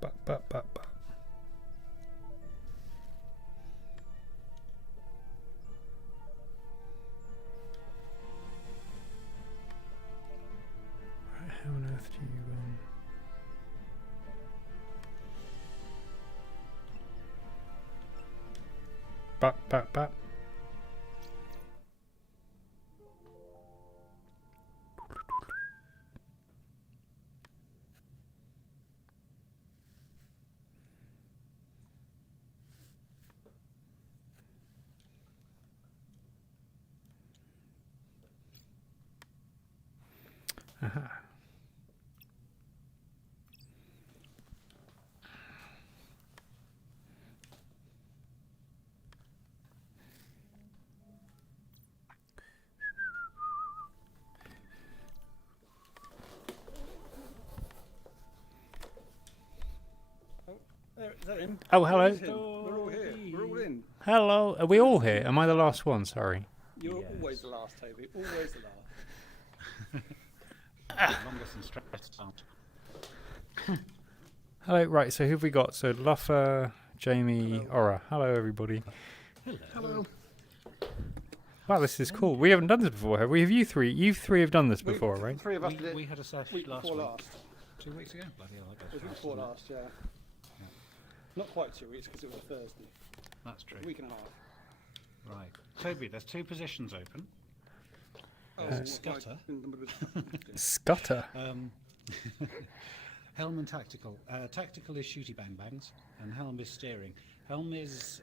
But. How on earth do you but. Aha. Is that him? Oh, hello. We're all here. We're all in. Hello. Are we all here? Am I the last one? Sorry. You're always the last, Toby. Always the last. Longest and stretched out. Hello. Right. So who have we got? So Luffer, Jamie, Aura. Hello, everybody. Hello. Wow, this is cool. We haven't done this before, have we? Have you three? You three have done this before, right? Three of us did it We had a session week last before week. last. 2 weeks ago? Bloody hell, that It goes was week fast, before doesn't it? last, yeah. Not quite 2 weeks because it was a Thursday. That's true. A week and a half. Right. Toby, there's 2 positions open. Scutter. Scutter. Helm and tactical. Tactical is shooty bang bangs, and helm is steering. Helm is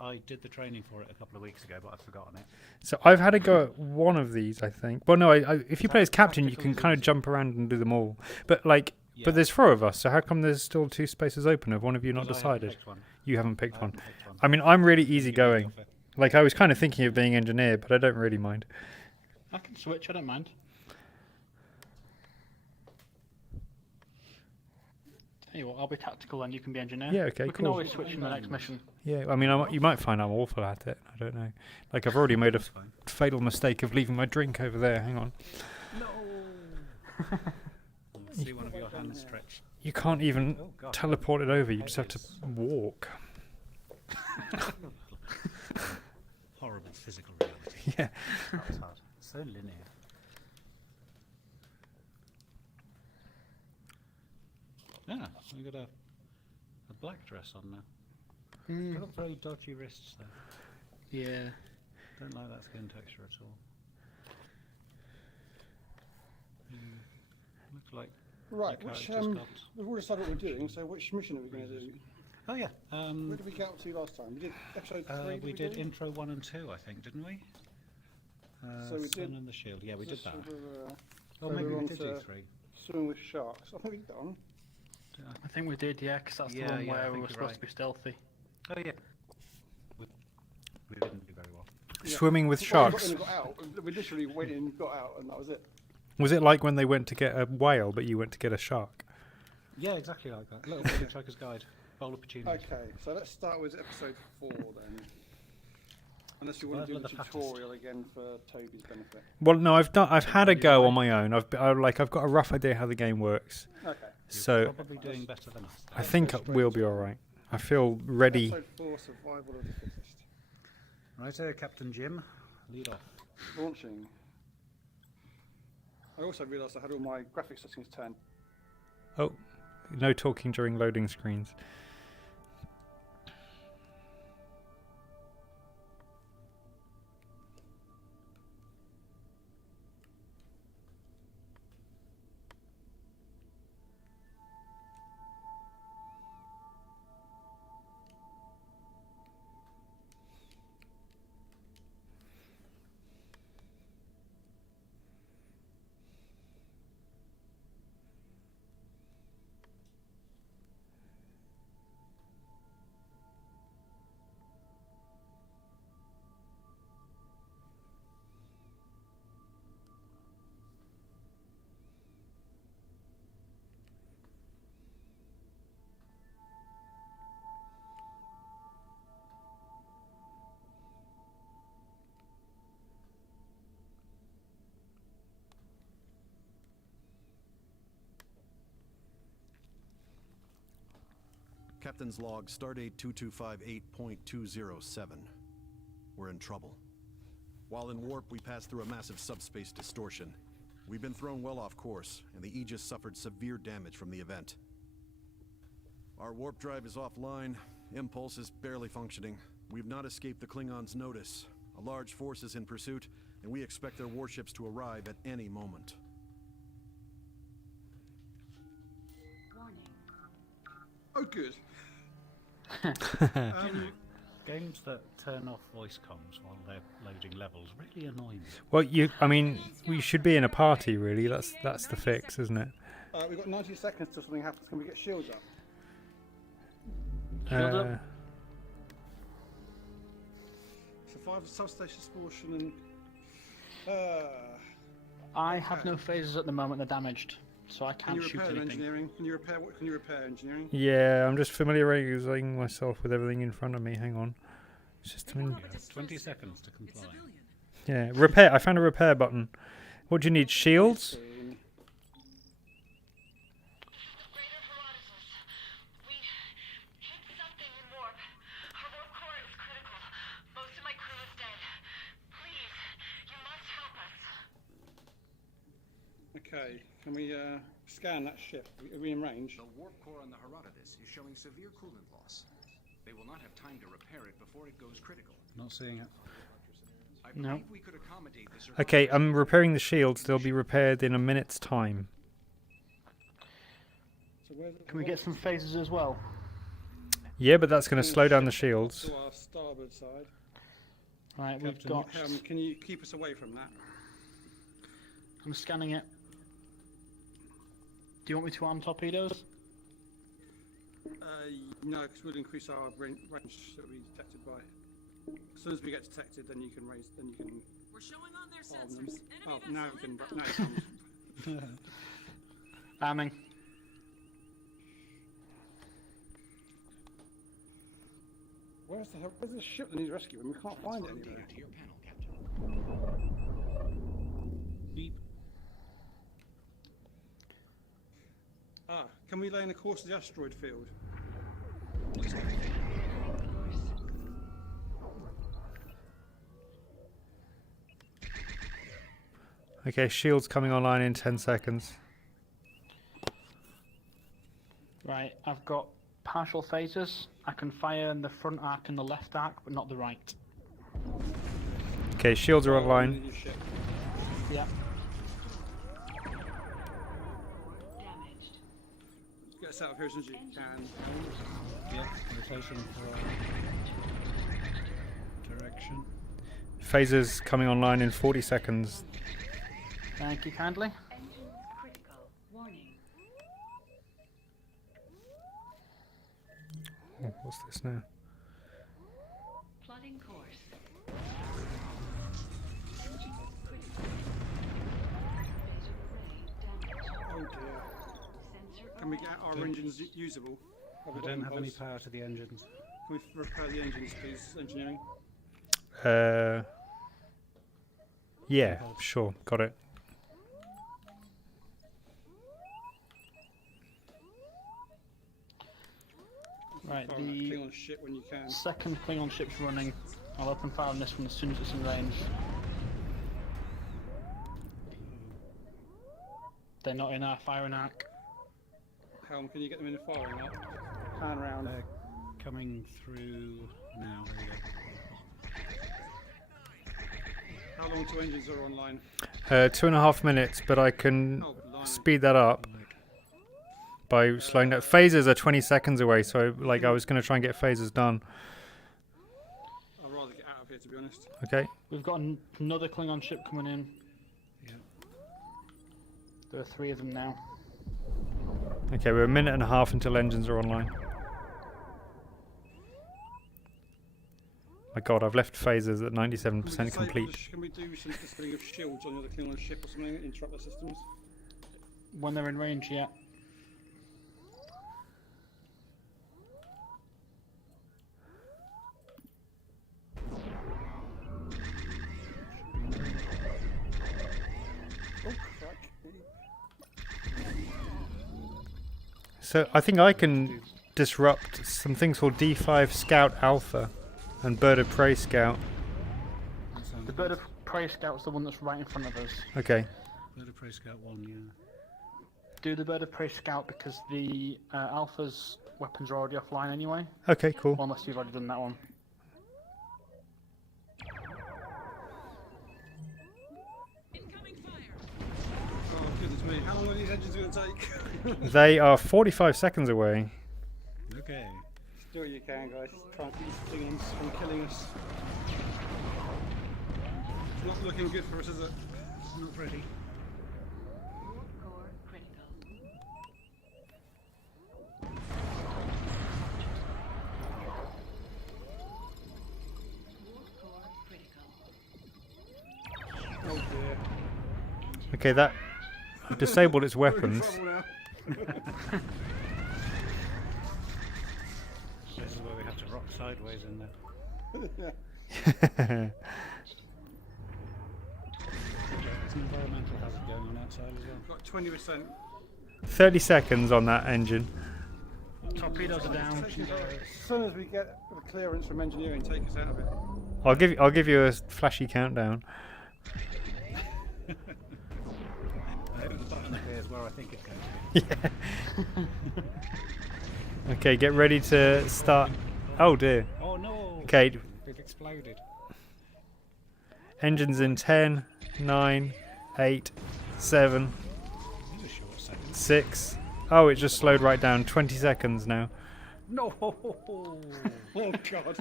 I did the training for it a couple of weeks ago, but I've forgotten it. So I've had a go at one of these, I think. Well, no, if you play as captain, you can Tactical kind of is jump around and do them all. But like, Yeah. but there's 4 of us. So how come there's still 2 spaces open? Have one of you not 'Cause I haven't decided? picked one. You haven't I picked one. haven't picked one. I mean, I'm really Give me the easygoing. offer. Like I was kind of thinking of being engineer, but I don't really mind. I can switch, I don't mind. Tell you what, I'll be tactical and you can be engineer. Yeah, okay, We can cool. always switch in the next mission. Yeah, I mean, you might find I'm awful at it. I don't know. Like I've already made a That's fine. fatal mistake of leaving my drink over there. Hang on. Let's see one of your hands stretch. You can't even Oh, God. teleport it over. You That just have to is- walk. Horrible physical reality. Yeah. That's hard. So linear. Yeah, we got a black dress on now. Got very dodgy wrists though. Yeah. Don't like that skin texture at all. Looks like Right, your which character's got... we've all decided what we're doing, so which mission are we going to do? Oh yeah. Where did we get up to last time? We did episode 3, we did do? intro 1 and 2, I think, didn't we? So we Sun did- and the Shield. Yeah, we did that. Oh, Oh, so maybe we're we on did do to 3. Swimming with sharks. I think we did that one. I think we did, yeah, because that's Yeah, the one yeah, I where we think were you're supposed right. to be stealthy. Oh yeah. We didn't do very well. Yeah. Swimming with Well, we got sharks. in and got out. We literally went in and got out, and that was it. Was it like when they went to get a whale, but you went to get a shark? Yeah, exactly like that. Little bit of Hitchhiker's Guide. Bowl opportunity. Okay, so let's start with episode 4 then. Unless you want to do Survival the of the fattest. tutorial again for Toby's benefit. Well, no, I've had a go on my own. I've got a rough idea how the game works. Okay. So Probably doing better than us. I think we'll be all right. I feel ready. Episode 4, Survival of the Fittest. Right, Captain Jim, lead off. Launching. I also realised I had all my graphics settings turned. Oh, no talking during loading screens. Captain's log, Stardate 2258.207. We're in trouble. While in warp, we passed through a massive subspace distortion. We've been thrown well off course, and the Aegis suffered severe damage from the event. Our warp drive is offline, Impulse is barely functioning. We've not escaped the Klingons' notice. A large force is in pursuit, and we expect their warships to arrive at any moment. Oh, good. Games that turn off voice comms while they're loading levels really annoy me. Well, we should be in a party, really. That's the fix, isn't it? We've got 90 seconds till something happens. Can we get shields up? Shield up. Survive the substation portion and... I have no phases at the moment. They're damaged, so I Can can't you shoot repair anything. engineering? Can you repair what? Can you repair engineering? Yeah, I'm just familiarizing myself with everything in front of me. Hang on. It's just You have 20 seconds to comply. yeah, repair. I found a repair button. What do you need? Shields? Greater Herodotus, we hit something in warp. Our warp core is critical. Most of my crew is dead. Please, you must help us. Okay, can we scan that ship? Are we in range? The warp core on the Herodotus is showing severe coolant loss. They will not have time to repair it before it goes critical. Not seeing it. I No. believe we could accommodate the Okay, I'm repairing the shields. They'll be repaired in a minute's time. So where's the Can we get some phases as well? Yeah, but that's going to slow down the shields. To our starboard side. Right, we've Captain, got. Can you keep us away from that? I'm scanning it. Do you want me to arm torpedoes? No, because we'll increase our range that we detected by. As soon as we get detected, then you can raise. Then you can. We're showing on their arm them. sensors. Oh, Enemy now vessel we can. inbound. Now it comes. Arming. Where's the ship that needs rescuing? We can't find it anywhere. to your panel, Captain. Beep. Can we lay in the course of the asteroid field? Okay, shields coming online in 10 seconds. Right, I've got partial phases. I can fire in the front arc and the left arc, but not the right. Okay, shields are Oh, we need online. a new ship. Yeah. Damaged. Get us out of here as soon as you can. Yep, rotation for direction. Phasers coming online in 40 seconds. Thank you kindly. Engines critical. Warning. Oh, what's this now? Plotting course. Oh dear. Can we get our engines usable? Have we I got don't have any impulse? power to the engines. Can we repair the engines, please, engineering? Yeah, sure, got it. Right, Fire on that the Klingon ship when you can. second Klingon ship's running. I'll open fire on this one as soon as it's in range. They're not in our firing arc. Helm, can you get them in the firing arc? Pan round. They're coming through now. There you go. How long till engines are online? 2.5 minutes, but I can Oh, blimey. speed that up by slowing down. Phasers are 20 seconds away, so like I was going to try and get phasers done. I'd rather get out of here, to be honest. Okay. We've got another Klingon ship coming in. Yeah. There are 3 of them now. Okay, we're a minute and a half until engines are online. My god, I've left phasers at 97% complete. Can we do some disabling of shields on the other Klingon ship or something? Interrupt their systems? When they're in range, yeah. Oh, crack. So I think I can disrupt some things called D5 Scout Alpha and Bird of Prey Scout. That sounds The good. Bird of Prey Scout's the one that's right in front of us. Okay. Bird of Prey Scout 1, yeah. Do the Bird of Prey Scout because the Alpha's weapons are already offline anyway. Okay, cool. Well, unless you've already done that one. Oh, goodness me. How long are these engines going to take? They are 45 seconds away. Okay. Do what you can, guys. Try and keep these Klingons from killing us. It's not looking good for us, is it? Not ready. Warp core critical. Warp core critical. Oh dear. Okay, that disabled its We're in weapons. trouble now. This is where we have to rock sideways in there. There's an environmental hazard going on outside as well. Got 20%. 30 seconds on that engine. Torpedoes are down. As soon as we get the clearance from engineering, take us out of it. I'll give you a flashy countdown. I hope the button appears where I think it's going to be. Okay, get ready to start. Oh dear. Oh no! Okay, We've exploded. engines in 10, 9, 8, 7, These are short seconds. 6. Oh, it just slowed right down. 20 seconds now. No! Oh god.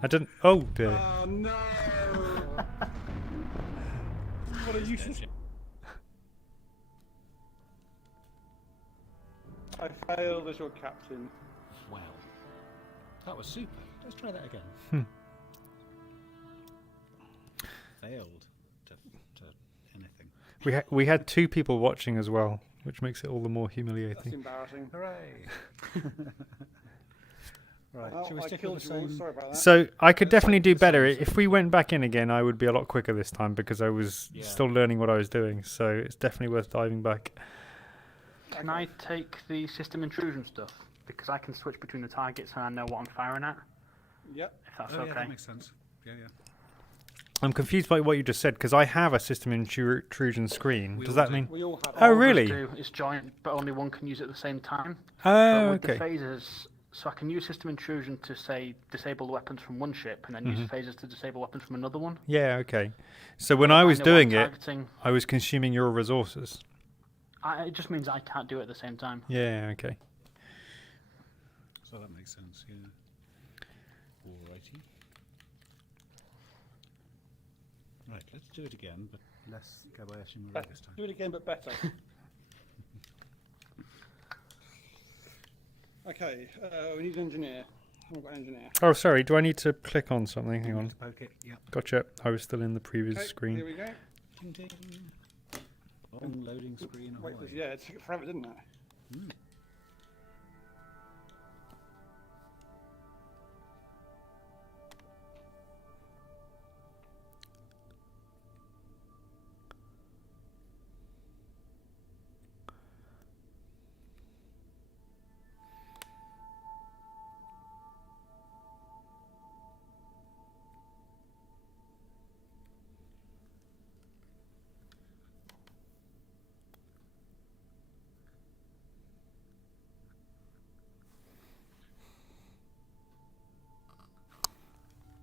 I didn't. Oh dear. Oh no. What a useless. I failed as your captain. Well, that was super. Let's try that again. Failed to anything. We had 2 people watching as well, which makes it all the more That's humiliating. embarrassing. Hooray! Right, Well, shall we I stick killed with the you all. same? Sorry about that. So I could Let's definitely hope do the better. same If we went back in again, I would be a lot quicker this time because I was Yeah. still learning what I was doing. So it's definitely worth diving back. Can I take the system intrusion stuff? Because I can switch between the targets and I know what I'm firing at. Yep. If that's Oh, yeah, okay. that makes sense. Yeah, yeah. I'm confused by what you just said because I have a system intrusion screen. We Does all that do. mean? We all have. Oh, All of us really? do. It's joint, but only one can use it at the same time. Oh, But with okay. the phasers, so I can use system intrusion to say disable the weapons from one ship, and then use phasers to disable weapons from another one. Yeah, okay. So when I was know what I'm doing it, targeting. I was consuming your resources. It just means I can't do it at the same time. Yeah, okay. So that makes sense, yeah. Alrighty. Right, let's do it again, but less Kobayashi Maru this time. Do it again, but better. Okay, we need an engineer. I've got an engineer. Oh, sorry. Do I need to click on something? Hang on. To poke it, yeah. Gotcha. I was still in the previous Okay, screen. here we go. Ding ding. Long loading screen Wait, ahoy. yeah, it took forever, didn't it?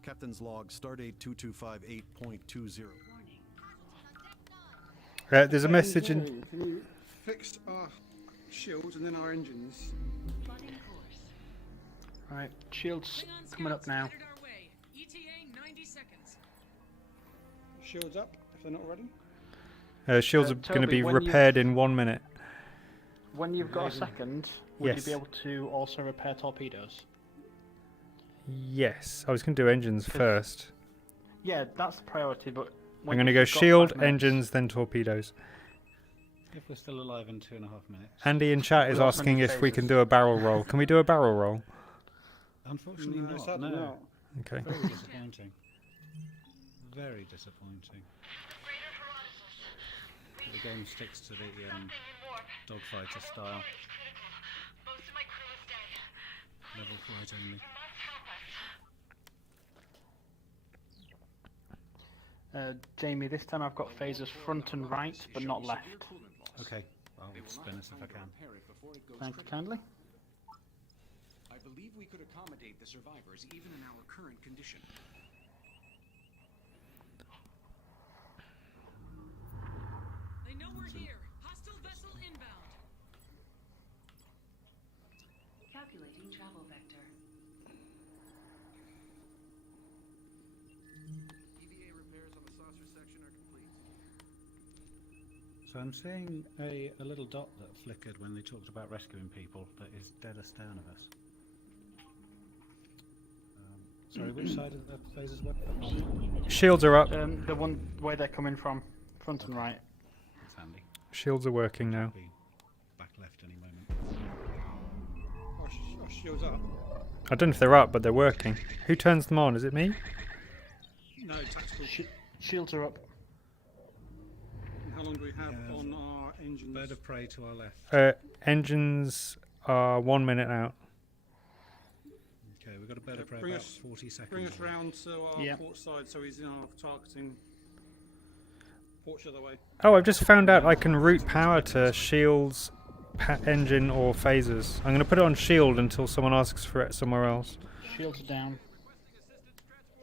Captain's log, Stardate 2258.20. There's a message in. Engineering, can you fix our shields and then our engines? Right, shields coming up now. ETA 90 seconds. Shields up if they're not ready. Shields are going to Toby, be when you- repaired in 1 minute. When you've got a second, would Yes. you be able to also repair torpedoes? Yes, I was going to do engines first. Yeah, that's the priority, but... I'm when going to go you've got shield, 5 minutes- engines, then torpedoes. If we're still alive in 2.5 minutes. Andy in chat is We've got asking many if we can phases. do a barrel roll. Can we do a barrel roll? Unfortunately No, not. sadly No. not. Okay. Very disappointing. Very disappointing. Greater Herodotus. The game sticks to the Something in warp. dogfighter Our style. core is critical. Most of my crew is dead. Level flight only. You must help us. Jamie, this time I've got phasers front and right, but not left. Okay, I'll They will not spin have us if time I to can. repair it before it goes Thank you critical. kindly. I believe we could accommodate the survivors even in our current condition. They know we're here. Hostile vessel inbound. Calculating travel vector. EVA repairs on the saucer section are complete. So I'm seeing a little dot that flickered when they talked about rescuing people that is dead astern of us. Sorry, which side of the phases were? Shields are up. The one where they're coming from, front and right. That's handy. Shields are working now. Be back left any moment. Our shields up. I don't know if they're up, but they're working. Who turns them on? Is it me? No, tactical. Shields are up. And how long do we have on our engines? Bird of prey to our left. Engines are 1 minute out. Okay, we've got a bird of prey bring about us- 40 seconds. Bring us away. round to our Yep. port side so he's in our targeting. Port the other way. Oh, I've just found out I can route power to shields, engine, or phasers. I'm going to put it on shield until someone asks for it somewhere else. Shields are down.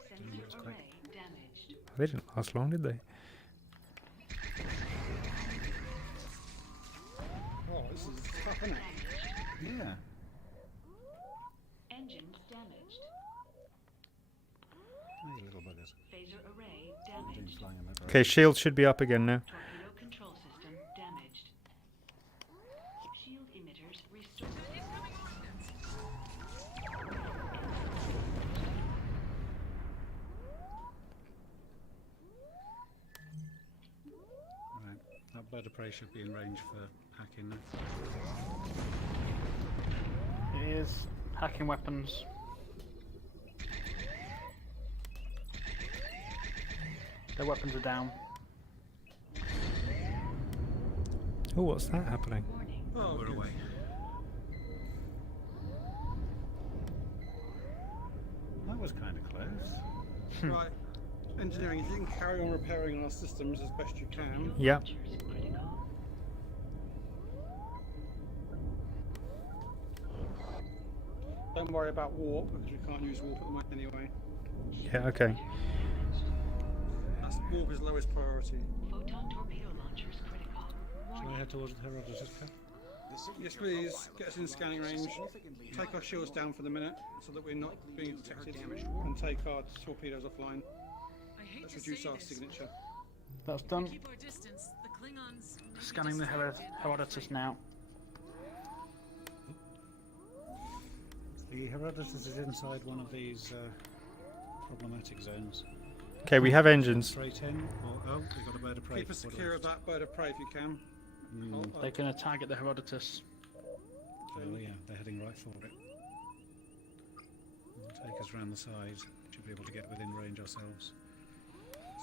Sensor array damaged. They didn't last long, did they? Oh, this is tough, isn't it? Yeah. Engines damaged. These little buggers. Phaser array Things damaged. flying in that direction. Okay, shields should be up again now. Torpedo control system damaged. Shield emitters restored. Right. That bird of prey should be in range for hacking now. It is hacking weapons. Their weapons are down. Oh, what's that happening? Warning. Oh, We're good. away. That was kind of close. Right. Engineering, if you can carry on repairing our systems as best you can. Yeah. Launchers critical. Don't worry about warp because we can't use warp at the moment anyway. Yeah, okay. That's warp is lowest priority. Photon torpedo launchers critical. Shall I Warning. head towards the Herodotus? Yes, please. Get us in scanning range. Take our shields down for the minute so that we're not being detected, and take our torpedoes offline. I hate Let's to reduce say our this. signature. That's done. Keep our distance. The Klingons may be Scanning the distracted. Herodotus now. The Herodotus is inside one of these problematic zones. Okay, we have engines. Straight in, or oh, we've got a bird of prey. Keep us to the secure of left. that bird of prey if you can. They're going to target the Herodotus. Oh yeah, they're heading right for it. Take us round the side. Should be able to get within range ourselves.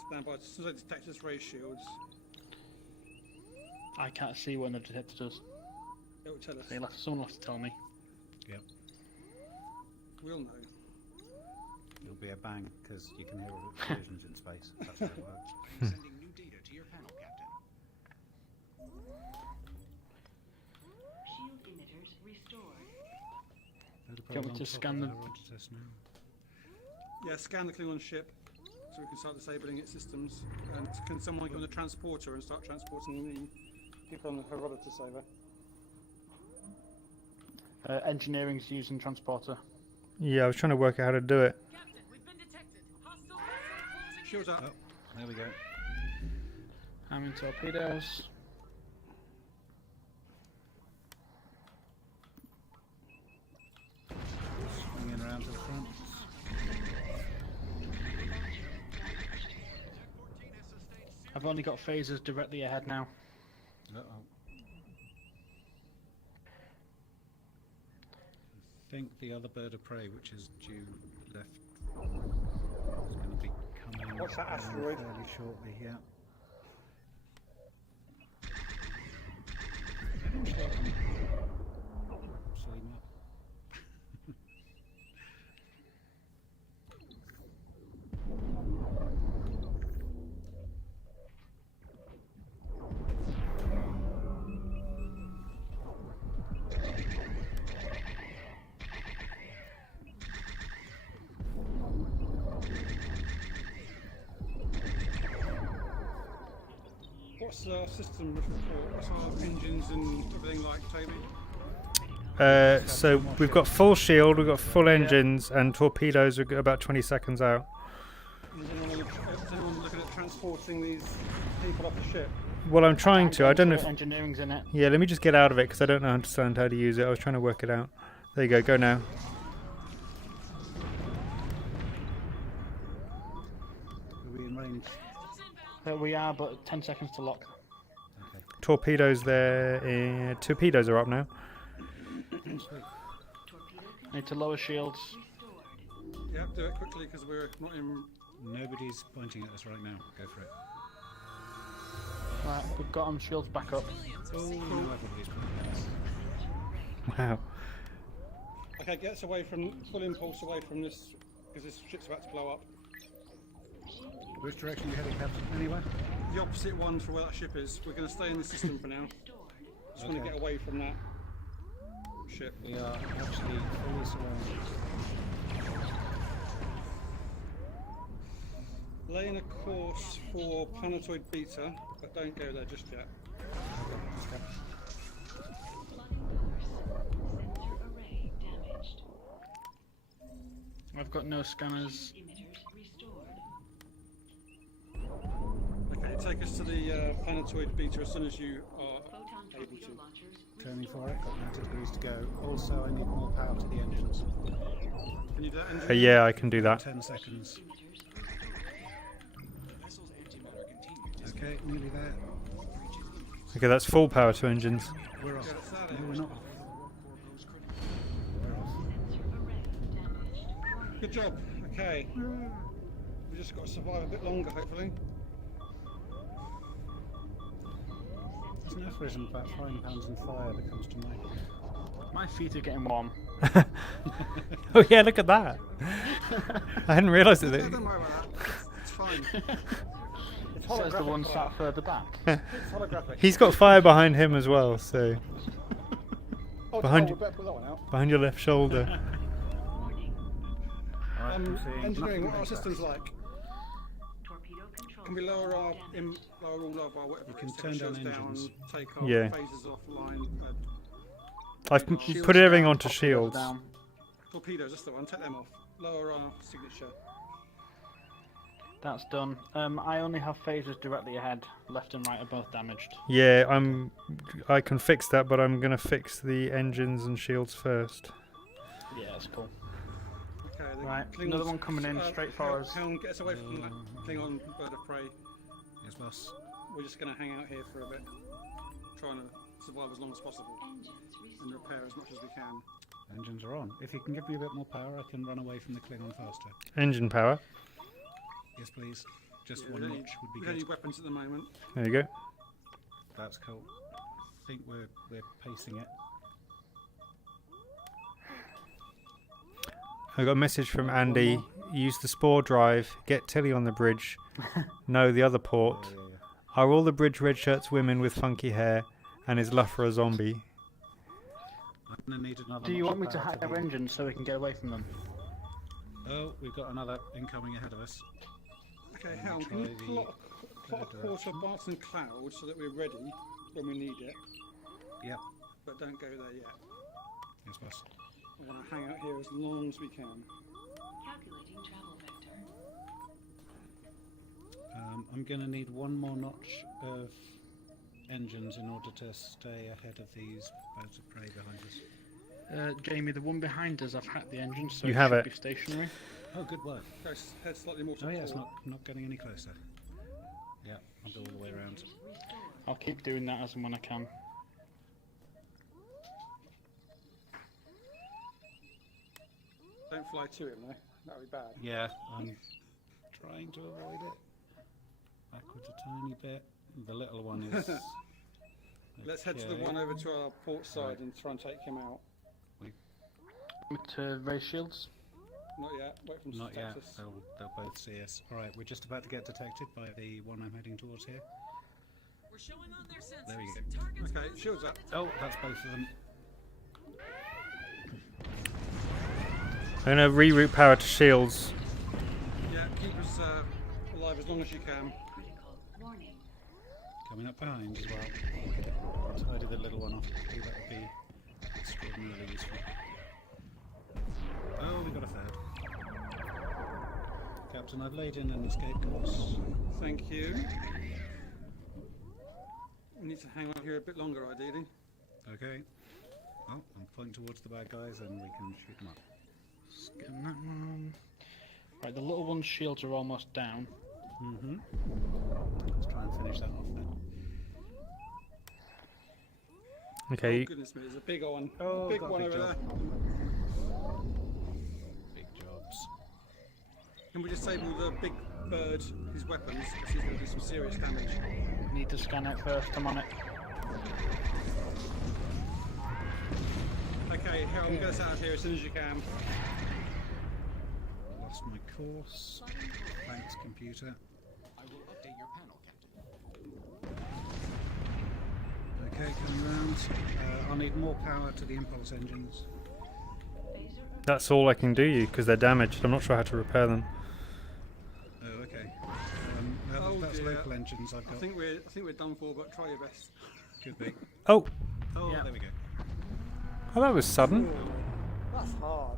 Stand by. As soon as I detect us, raise shields. I can't see when they've detected us. It will tell us. Someone will have to tell me. Yep. We'll know. It'll be a bang because you can hear all the collisions in space. That's how it works. I am sending new data to your panel, Captain. Shield emitters restored. Bird of Do you want me prey's to on top scan of the- Herodotus now. Yeah, scan the Klingon ship so we can start disabling its systems. And can someone get on the transporter and start transporting the people on the Herodotus over? Engineering's using transporter. Yeah, I was trying to work out how to do it. Captain, we've been detected. Hostile vessel closing Shields up. Oh, there we go. Having torpedoes. Swinging around to the front. I've only got phasers directly ahead now. Uh-oh. I think the other bird of prey, which is due left, is going to be coming What's that down asteroid? fairly shortly, yeah. Absolutely not. What's the system report? What's our engines and everything like, Toby? So we've got full shield, we've got full engines, and torpedoes are about 20 seconds out. Is anyone looking at transporting these people off the ship? Well, I'm trying to. I don't know if... Engineering's in it. Yeah, let me just get out of it because I don't understand how to use it. I was trying to work it out. There you go. Go now. Are we in range? We are, but 10 seconds to lock. Okay. Torpedoes there. Torpedoes are up now. Sweet. Need to lower shields. Yeah, do it quickly because we're not in. Nobody's pointing at us right now. Go for it. Right, we've got them shields back up. Oh, no, everybody's pointing at us. Wow. Okay, get us away from full impulse away from this because this ship's about to blow up. Which direction are you heading, Captain? Anywhere? The opposite one for where that ship is. We're going to stay in the system for now. Just want to Okay. get away from that ship. We are actually fully surrounded. Laying a course for Planetoid Beta, but don't go there just yet. Sensor array damaged. I've got no scanners. Emitters restored. Okay, take us to the Planetoid Beta as soon as you are Photon able torpedo to. launchers Turning for it, got 90 degrees to go. Also, I need more power to the engines. Can you do that, engine? Yeah, I can do that. 10 seconds. emitters Vessel's antimatter containment is Okay, nearly there. Okay, that's full power to engines. We're off. Yeah, that's that, No, we're not. We're off. sensor array damaged. Good job. Okay. We just got to survive a bit longer, hopefully. There's an aphorism about frying pans and fire that comes to mind. My feet are getting warm. Oh yeah, look at that. I hadn't realised it. Don't worry about that. It's fine. It's Says the one sat further back. It's holographic. He's got fire behind him as well, so behind we better put that one out. behind your left shoulder. Warning. Engineering, what are our systems like? Torpedo control. Can we lower our system lower all of our whatever? You can it is, take turn our down shields engines. take our Yeah. phasers offline. I've Shields put everything down, onto torpedoes shields. down. Torpedoes, that's the one. Take them off. Lower our signature. That's done. I only have phasers directly ahead. Left and right are both damaged. Yeah, I can fix that, but I'm gonna fix the engines and shields first. Yeah, that's cool. Okay. the Right, Klingons- another one coming in straight for us. Hound, get us away from that Klingon bird of prey. Yes, boss. We're just going to hang out here for a bit, trying to survive as long as possible engines and restored. repair as much as we can. Engines are on. If you can give me a bit more power, I can run away from the Klingon faster. Engine power. Yes, please. Just Yeah, one we don't notch would we be don't good. need weapons at the moment. There you go. That's cool. I think we're pacing it. I got a message from Andy. Use the spore drive. Get Tilly on the bridge. No, the other port. Yeah. Are all the bridge red shirts women with funky hair? And is Luffer a zombie? I'm gonna need another. Do you notch want me of to power hack their the- engines so we can get away from them? Oh, we've got another incoming ahead of us. Okay, Let me Helm, can you try the plot a third quarter direction. Barton Cloud so that we're ready when we need it, Yep. but don't go there yet. Yes, boss. I want to hang out here as long as we can. Calculating travel vector. I'm going to need one more notch of engines in order to stay ahead of these birds of prey behind us. Jamie, the one behind us, I've hacked the engine, so You it have should it. be stationary. Oh, good work. Go head slightly more to Oh yeah, it's port. not getting any closer. Yeah, I'll go all the way around. I'll keep doing that as and when I can. Don't fly to him though, that would be bad. Yeah, I'm trying to avoid it. Backwards a tiny bit. The little one is... Let's head to the Okay. one over to our port side and try and take him out. To raise shields. Not yet, wait for him Not to yet, detect us. they'll both see us. Alright, we're just about to get detected by the one I'm heading towards here. We're showing on their sensors. There we go. Target's Okay, closing shields on up. the Oh, that's both of them. I'm gonna reroute power to shields. Yeah, keep us alive as long as you can. Critical. Warning. Coming up behind as well. Tidy the little one off quickly, that would be extraordinarily useful. Oh, we got a third. Captain, I've laid in an escape course. Thank you. We need to hang on here a bit longer, ideally. Okay. Well, I'm pointing towards the bad guys and we can shoot them up. Getting that one. Right, the little one's shields are almost down. Mm-hmm. Let's try and finish that off then. Okay, Oh goodness me, there's a big one. Oh, big got a one big over job. there. Big jobs. Can we disable the big bird, his weapons, because he's going to do some serious damage. Need to scan out first, I'm on it. Okay, Harold, get us out of here as soon as you can. Lost my course. Thanks, computer. I will update your panel, Captain. Okay, coming round. I'll need more power to the impulse engines. that's all I can do you because they're damaged. I'm not sure how to repair them. Oh, okay. Oh That's dear. local engines I've I got. think we're done for, but try your best. Could be. Oh, Oh, Yeah. there we go. oh, that was sudden. That's hard.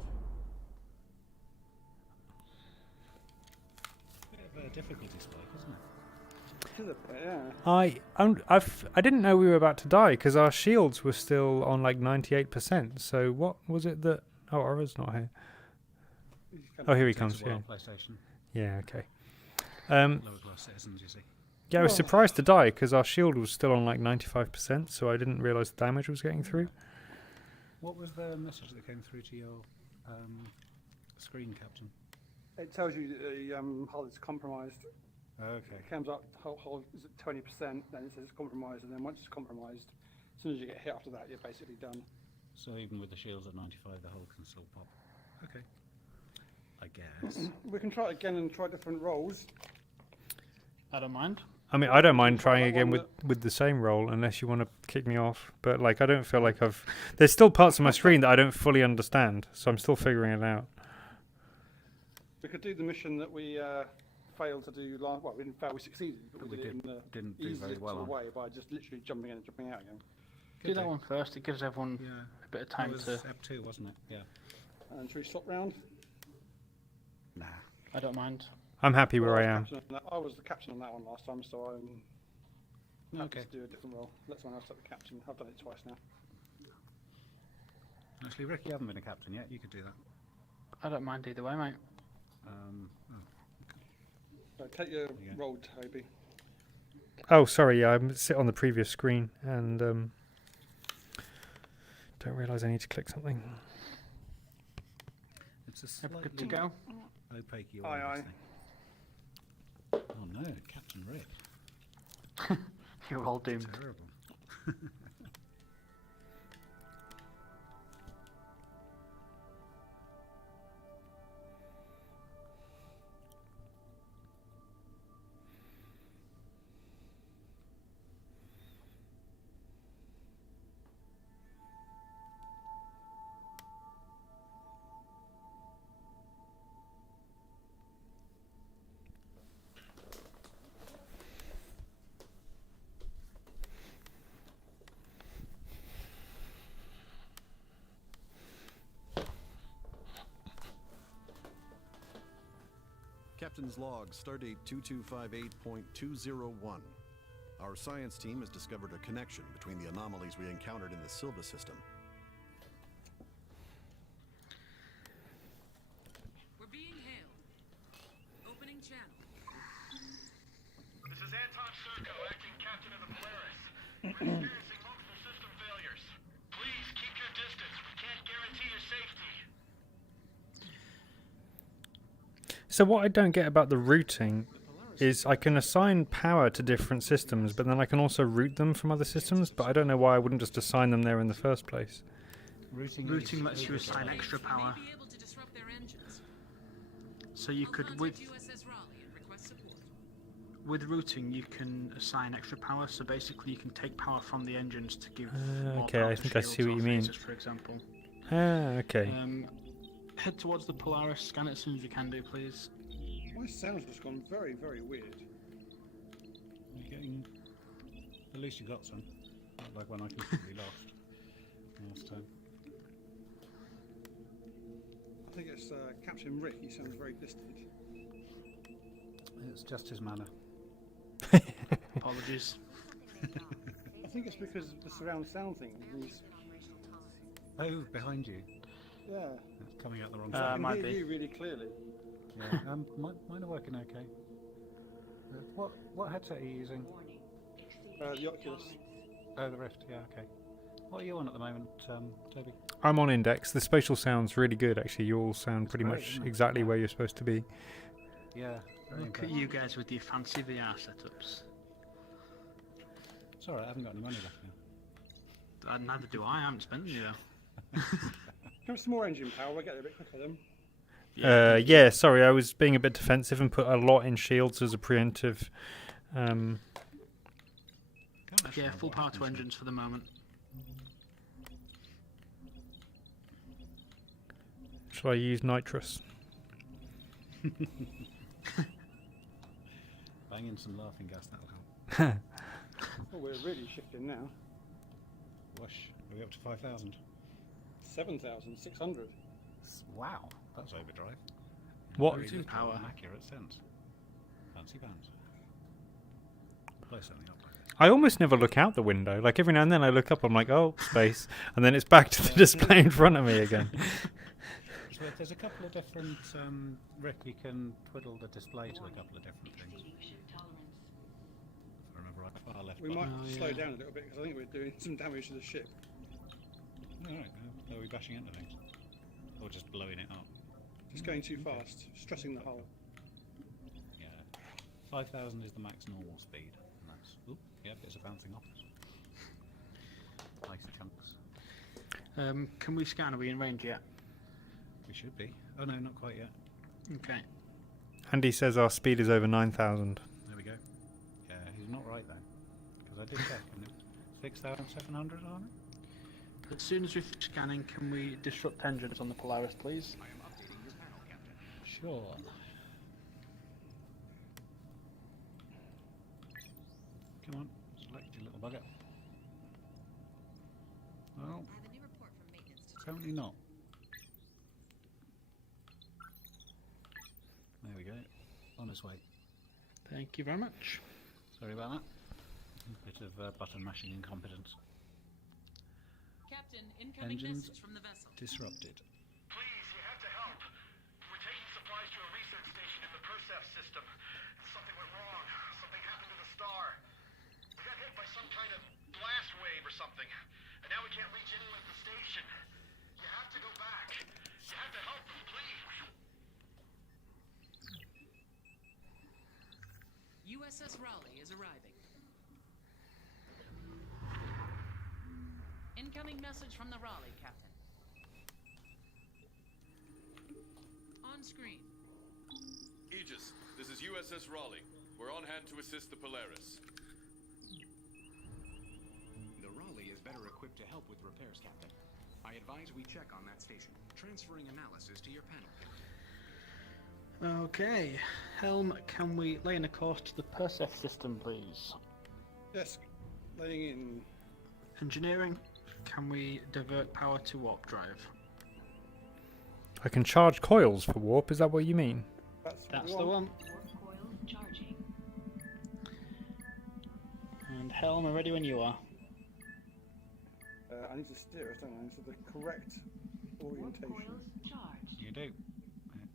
Bit of a difficulty spike, isn't it? Yeah. I didn't know we were about to die because our shields were still on like 98%. So what was it that? Oh, Aura's not here. Oh, here he comes. Takes a Yeah. while, PlayStation. Yeah. Okay. Lower class citizens, you see. Yeah, I was surprised to die because our shield was still on like 95%. So I didn't realise the damage was getting through. What was the message that came through to your screen, Captain? It tells you that the hull is compromised. Okay. It comes up, hull is at 20%, then it says it's compromised, and then once it's compromised, as soon as you get hit after that, you're basically done. So even with the shields at 95, the hull can still pop. Okay. I guess. We can try it again and try different roles. I don't mind. I mean, I don't mind Try trying that again one with the same role unless you want to kick me off. But like, I don't feel like I've. There's still parts of my screen that I don't fully understand, so I'm still figuring it out. We could do the mission that we failed to do last. Well, we didn't fail, we succeeded, but we We did it in didn't the do very easiest well sort of on. way by just literally jumping in and jumping out again. Do that one first. It gives everyone Yeah. a bit of That time was to. Ep 2, wasn't it? Yeah. And should we swap round? Nah. I don't mind. I'm happy where I am. I was the captain on that one last time, so I'm happy Okay. to do a different role. Let someone else take the captain. I've done it twice now. Actually, Rick, you haven't been a captain yet. You could do that. I don't mind either way, mate. Oh. So take your Yeah. role, Toby. Oh, sorry. Yeah, I sit on the previous screen and don't realise I need to click something. It's a Yep, slightly good to go. opaque UI. Aye, this thing. Oh no, Captain Rick. You're all doomed. Terrible. Captain's log, stardate 2258.201. Our science team has discovered a connection between the anomalies we encountered in the Silva system. We're being hailed. Opening channel. This is Anton Serko, acting captain of the Polaris. We're experiencing multiple system failures. Please keep your distance. We can't guarantee your safety. So what I don't get about the routing is I can assign power to different systems, but then I can also route them from other systems, but I don't know why I wouldn't just assign them there in the first place. Routing Lets you assign extra power. May be able to disrupt their engines. So you I'll could, contact with USS Raleigh and request support. routing, you can assign extra power. So basically, you can take power from the engines to give. more Okay, power I to think I see shields what or you mean. phasers, for example. Okay. Head towards the Polaris. Scan it as soon as you can do, please. My sound's just gone very, very weird. You're getting. At least you got some. Not like when I completely lost last time. I think it's Captain Rick. He sounds very distant. It's just his manner. Apologies. I think it's because of the surround sound thing. He's, Oh, behind you. yeah. It's coming out the wrong I side. can might hear be. you really clearly. Yeah. Mine are working okay. What headset are you using? The Oculus. Oh, the Rift. Yeah. Okay. What are you on at the moment, Toby? I'm on Index. The spatial sound's really good, actually. You all sound pretty great, much isn't it? exactly where you're supposed to be. Yeah. Very Look at impressed. you guys with your fancy VR setups. It's alright. I haven't got any money left now. Neither do I. I haven't spent any though. Give us some more engine power. We'll get there a bit quicker then. Yeah, sorry, I was being a bit defensive and put a lot in shields as a preemptive. Can't actually Yeah, remember full what power happened to to engines for the moment. Shall I use nitrous? Bang in some laughing gas, that'll help. Oh, we're really shifting now. Whoosh. Are we up to 5,000? 7,600. Wow, that's overdrive. What? Very Routing good power. and accurate sense. Fancy pants. Blow something up like this. I almost never look out the window. Like every now and then I look up, I'm like, oh, space. And then it's back to the display in front of me again. It's weird, there's a couple of different, Rick, you can twiddle the display to a couple of different things. If I remember right, far left We button. might slow down a little bit because I think we're doing some damage to the ship. Alright, are we bashing into things? Or just blowing it up? Just going too fast, stressing the hull. Yeah. 5,000 is the max normal speed. And that's, oop, yep, it's a bouncing off us. Nice chunks. Can we scan? Are we in range yet? We should be. Oh no, not quite yet. Okay. Andy says our speed is over 9,000. There we go. Yeah, he's not right then. Because I did check and it's 6,700 on it. As soon as we're scanning, can we disrupt engines on the Polaris, please? I am updating your panel, Captain. Sure. Come on, select your little bugger. Well, I have a new report from maintenance to apparently not. There we go. On its way. Thank you very much. Sorry about that. Bit of button mashing incompetence. Captain, incoming Engines message from the vessel. disrupted. Please, you have to help. We're taking supplies to a research station in the Persev system. Something went wrong. Something happened to the star. We got hit by some kind of blast wave or something. And now we can't reach anyone at the station. You have to go back. You have to help them, please. USS Raleigh is arriving. Incoming message from the Raleigh, Captain. On screen. Aegis, this is USS Raleigh. We're on hand to assist the Polaris. The Raleigh is better equipped to help with repairs, Captain. I advise we check on that station. Transferring analysis to your panel. Okay. Helm, can we lay in a course to the Persev system, please? Yes, laying in. Engineering, can we divert power to warp drive? I can charge coils for warp, is that what you mean? That's That's the one. Warp coils charging. And Helm, I'm ready when you are. I need to steer us, don't I? So the correct Warp orientation. coils charged. You do.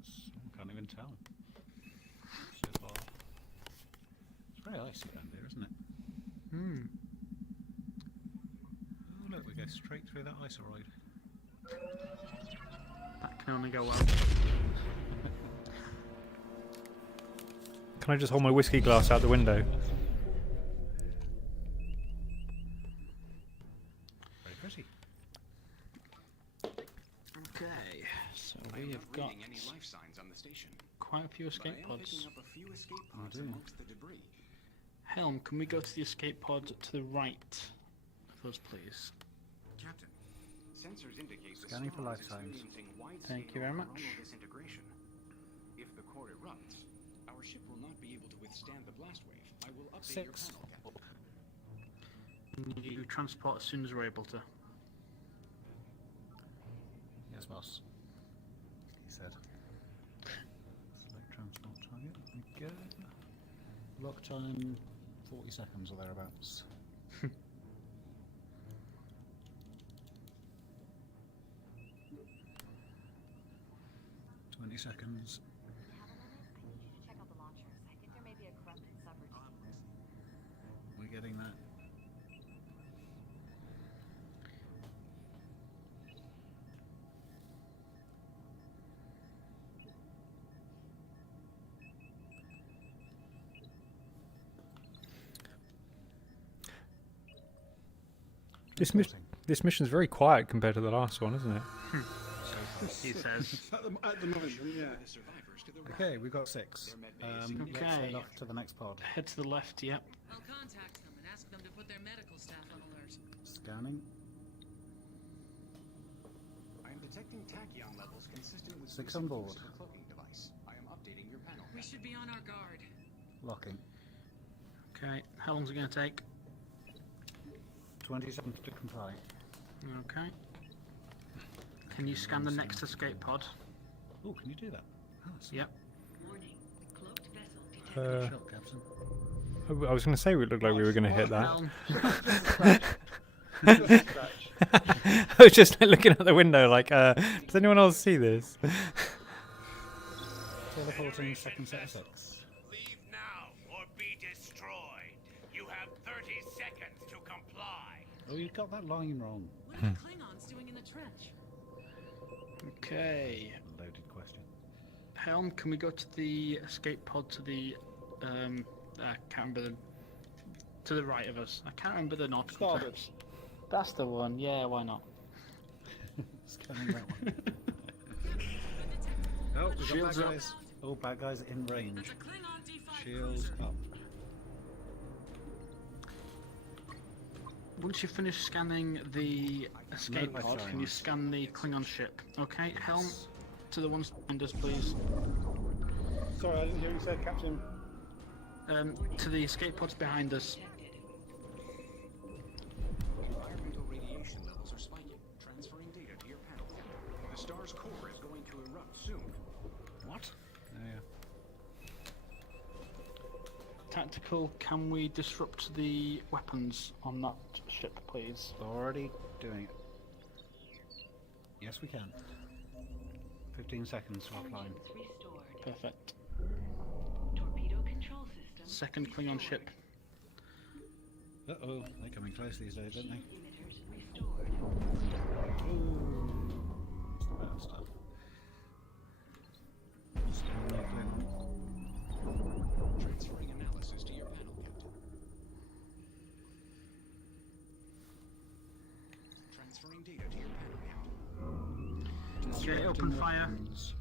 It's, I can't even tell. So far. It's very icy down there, isn't it? Hmm. Oh look, we go straight through that iceroid. That can only go well. Can I just hold my whiskey glass out the window? Very pretty. Okay, so I am we not have got reading any life signs on the station, quite a few but I escape am pods. picking up a few escape pods do. amongst the debris. Helm, can we go to the escape pod to the right of us, please? Captain, sensors indicate the Scanning for star is life signs. experiencing Thank you wide-scale very much. coronal disintegration. If the core erupts, our ship will not be able to withstand the blast wave. I will update your 6. panel, Captain. You transport as soon as we're able to. Yes, boss. He said. Select transport target. There we go. Lock time 40 seconds or thereabouts. $20 seconds. Check out the launchers. I think there may be a corrupted subroutine. We're getting that. This mission's very quiet compared to the last one, isn't it? He says. At the moment, yeah. The survivors to the right. Okay, we've got 6. Let's head Okay. off to the next pod. Head to the left, yep. I'll contact them and ask them to put their medical staff on alert. Scanning. I am detecting tachyon levels consistent with 6 recent on board. use of the cloaking device. I am updating your panel. We should be on our guard. Locking. Okay, how long's it going to take? 20 seconds to comply. Okay. Can you scan the next escape pod? Oh, can you do that? Oh, that's Yep. Warning. Cloaked vessel detected. shot, Captain. I was going to say it looked like we were going to hit that. Helm. I was just like, looking out the window like, does anyone else see this? Teleporting second set of 6. Leave now or be destroyed. You have 30 seconds to comply. Oh, you got that line wrong. What are the Klingons doing in the trench? Okay. Loaded question. Helm, can we go to the escape pod to the I can't remember to the right of us. I can't remember the nautical Starboard. terms. That's the one. Yeah, why not? Scanning that one. Oh, we've got Shields bad up. guys. Oh, bad guys in range. That's a Klingon D5 Shields cruiser. up. Once you finish scanning the escape Notify pod, can you signs. scan the Klingon ship? Okay, Helm, to the ones behind us, please. Sorry, I didn't hear what you said, Captain. To the escape pods behind us. Environmental radiation levels are spiking. Transferring data to your panel. The star's core is going to erupt soon. What? Oh, yeah. Tactical, can we disrupt the weapons on that ship, please? Already doing it. Yes, we can. 15 seconds to offline. Engines restored. Perfect. Torpedo control system. Second Klingon ship. Uh-oh, they're coming close these days, aren't they? Emitters restored. It's the bad stuff. Scanning the Klingon. Transferring analysis to your panel, Captain. Transferring data to your panel, Captain. Okay, open fire. Weapons.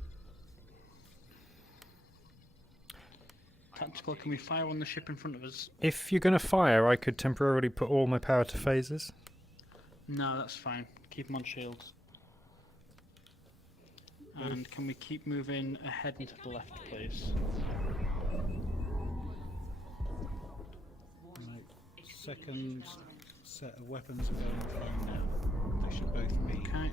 Tactical, can we fire on the ship in front of us? If you're going to fire, I could temporarily put all my power to phasers. No, that's fine. Keep them on shields. And can we keep moving ahead and to the left, please? Right. Second set of weapons are going flying now. They should both be. Okay.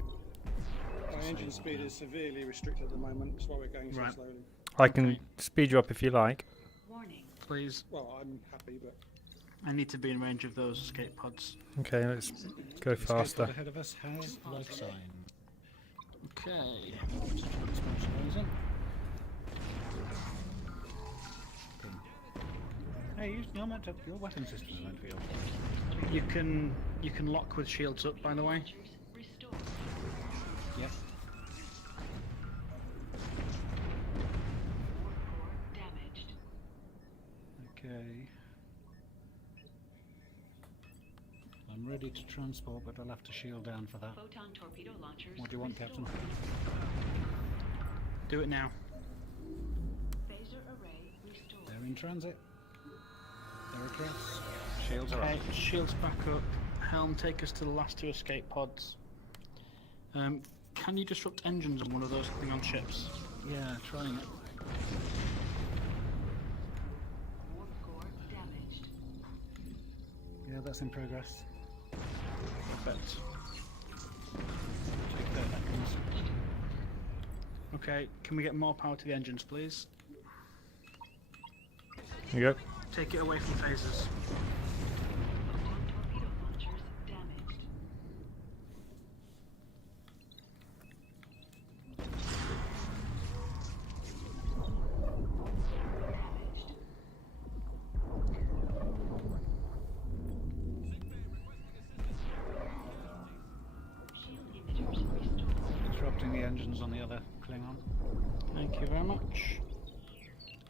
Our engine speed is severely restricted at the moment. That's why we're going so Right. slowly. I can speed you up if you like. Warning. Please. Well, I'm happy, but I need to be in range of those escape pods. Okay, let's go The escape pod faster. ahead of us has life sign. Okay. Specialising. Hey, you're meant to. Your weapon systems are meant to be on. You can lock with shields up, by the way. Restored. Yep. Warp core damaged. Okay. I'm ready to transport, but I'll have to shield down for that. Photon torpedo launchers. What do you want, Captain? restored. Do it now. Phaser array restored. They're in transit. They're across. Shields are Okay, up. shields back up. Helm, take us to the last 2 escape pods. Can you disrupt engines on one of those Klingon ships? Yeah, trying it. Warp core damaged. Yeah, that's in progress. Perfect. Take 30 seconds. Okay, can we get more power to the engines, please? Here you go. Take it away from phasers. Photon torpedo launchers damaged. Damaged. Shield emitters restored. Disrupting the engines on the other Klingon. Thank you very much.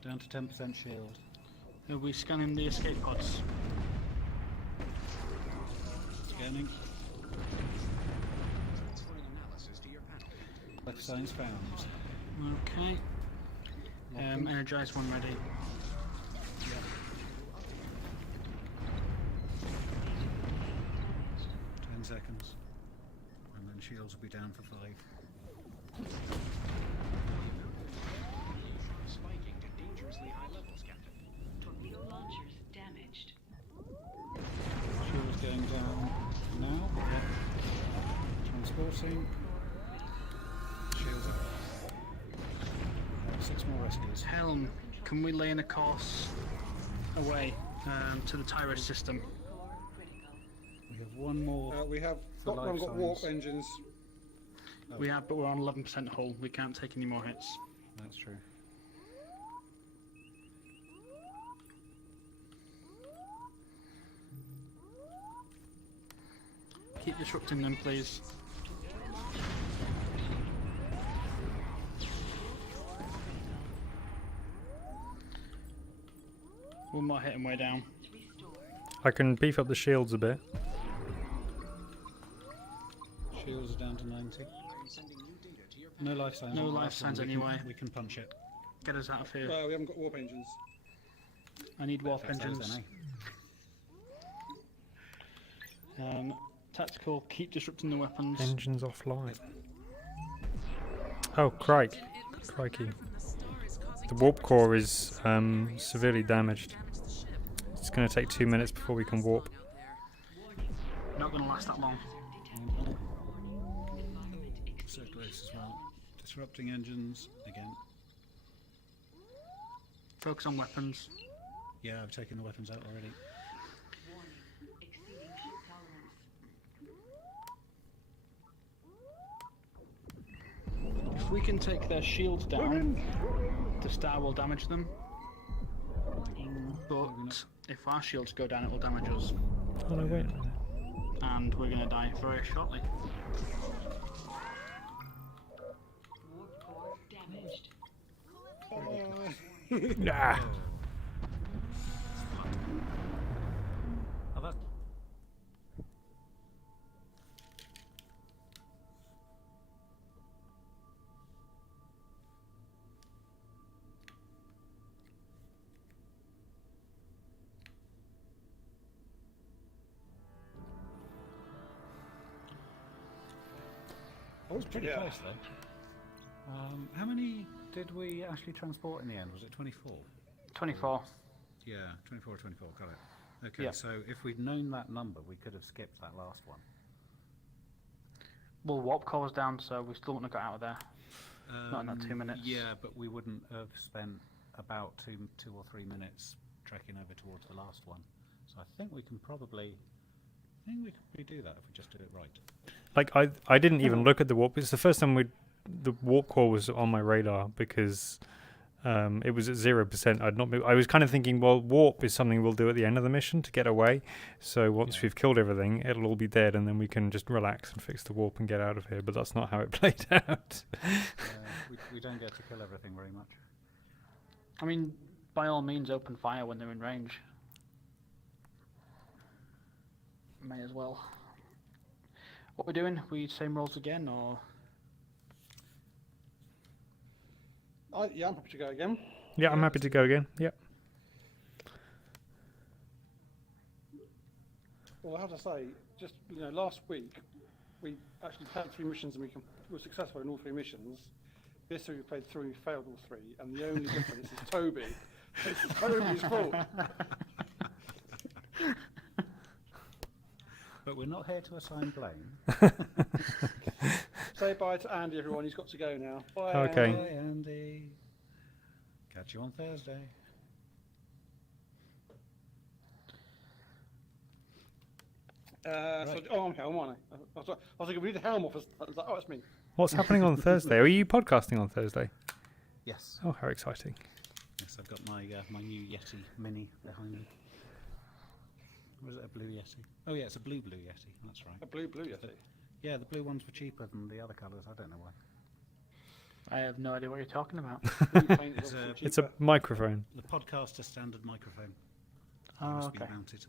Down to 10% shield. Are we scanning the escape pods? Scanning. Transferring analysis to your panel. Life signs found. Okay. Locking. Energize one ready. 10 seconds. And then shields will be down for 5. Spiking to dangerously high levels, Captain. Torpedo launchers damaged. Shields going down now. Yep. Transporting. Shields up. 6 more rescues. Helm, can we lay in a course away to the Tyrus system? Core critical. We have one more. we have For got life warp signs. engines. We have, but we're on 11% hull. We can't take any more hits. That's true. Keep disrupting them, please. One more hit and we're down. Restored. I can beef up the shields a bit. Shields are down to 90. I'm sending new data to your No life signs. No on the life last one. signs We can- anyway. We can punch it. Get us out of here. We haven't got warp engines. I need warp That's those engines. then, Tactical, keep disrupting the weapons. Engines offline. Oh, crike. Crikey. The warp core is severely damaged. It's going to take 2 minutes before we can warp. Not going to last that long. Environment Circulates as well. Disrupting engines again. Focus on weapons. Yeah, I've taken the weapons out already. warning. Exceeding heat tolerance. If we can take their shields down, the star will damage them. But if our shields go down, it will damage us. Oh no, wait. And we're going to die very shortly. Warp core damaged. Nah. Oh, that. That was pretty close though. How many did we actually transport in the end? Was it 24? 24. Yeah, 24 or 24, got it. Okay, Yeah. so if we'd known that number, we could have skipped that last one. Well, warp core was down, so we still wouldn't have got out of there. Not in that 2 minutes. Yeah, but we wouldn't have spent about two or 3 minutes trekking over towards the last one. So I think we can probably do that if we just do it right. Like I didn't even look at the warp. It's the first time the warp core was on my radar because it was at 0%. I was kind of thinking, well, warp is something we'll do at the end of the mission to get away. So once we've killed everything, it'll all be dead, and then we can just relax and fix the warp and get out of here. But that's not how it played out. We don't get to kill everything very much. I mean, by all means, open fire when they're in range. May as well. What we're doing? We same rolls again, or? Yeah, I'm happy to go again. Yeah, I'm happy to go again. Yep. Well, I have to say, just last week we actually played 3 missions and we were successful in all 3 missions. This week we played 3 and we failed all 3, and the only difference is Toby. It's Toby's fault. But we're not here to assign blame. Say bye to Andy, everyone. He's got to go now. Bye. Okay. Andy. Bye, Andy. Catch you on Thursday. I'm Helm, aren't I? I was thinking, we need the helm off. I was like, oh, it's me. What's happening on Thursday? Are you podcasting on Thursday? Yes. Oh, how exciting! Yes, I've got my my new Yeti Mini behind me. Or is it a blue Yeti? Oh yeah, it's a blue Yeti. That's right. A blue Yeti. Yeah, the blue ones were cheaper than the other colours. I don't know why. I have no idea what you're talking about. It's a microphone. The podcaster standard microphone. Oh, Must be okay. mounted.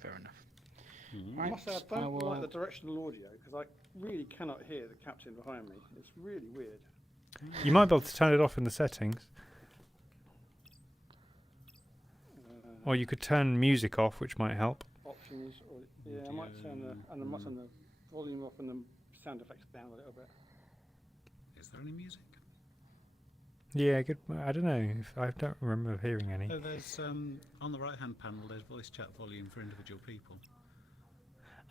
Fair enough. I must say, I don't like the directional audio because I really cannot hear the captain behind me. It's really weird. You might be able to turn it off in the settings. Or you could turn music off, which might help. Options. I might turn I might turn the volume off and the sound effects down a little bit. Is there any music? Yeah, good. I don't know. I don't remember hearing any. Oh, there's on the right-hand panel. There's voice chat volume for individual people.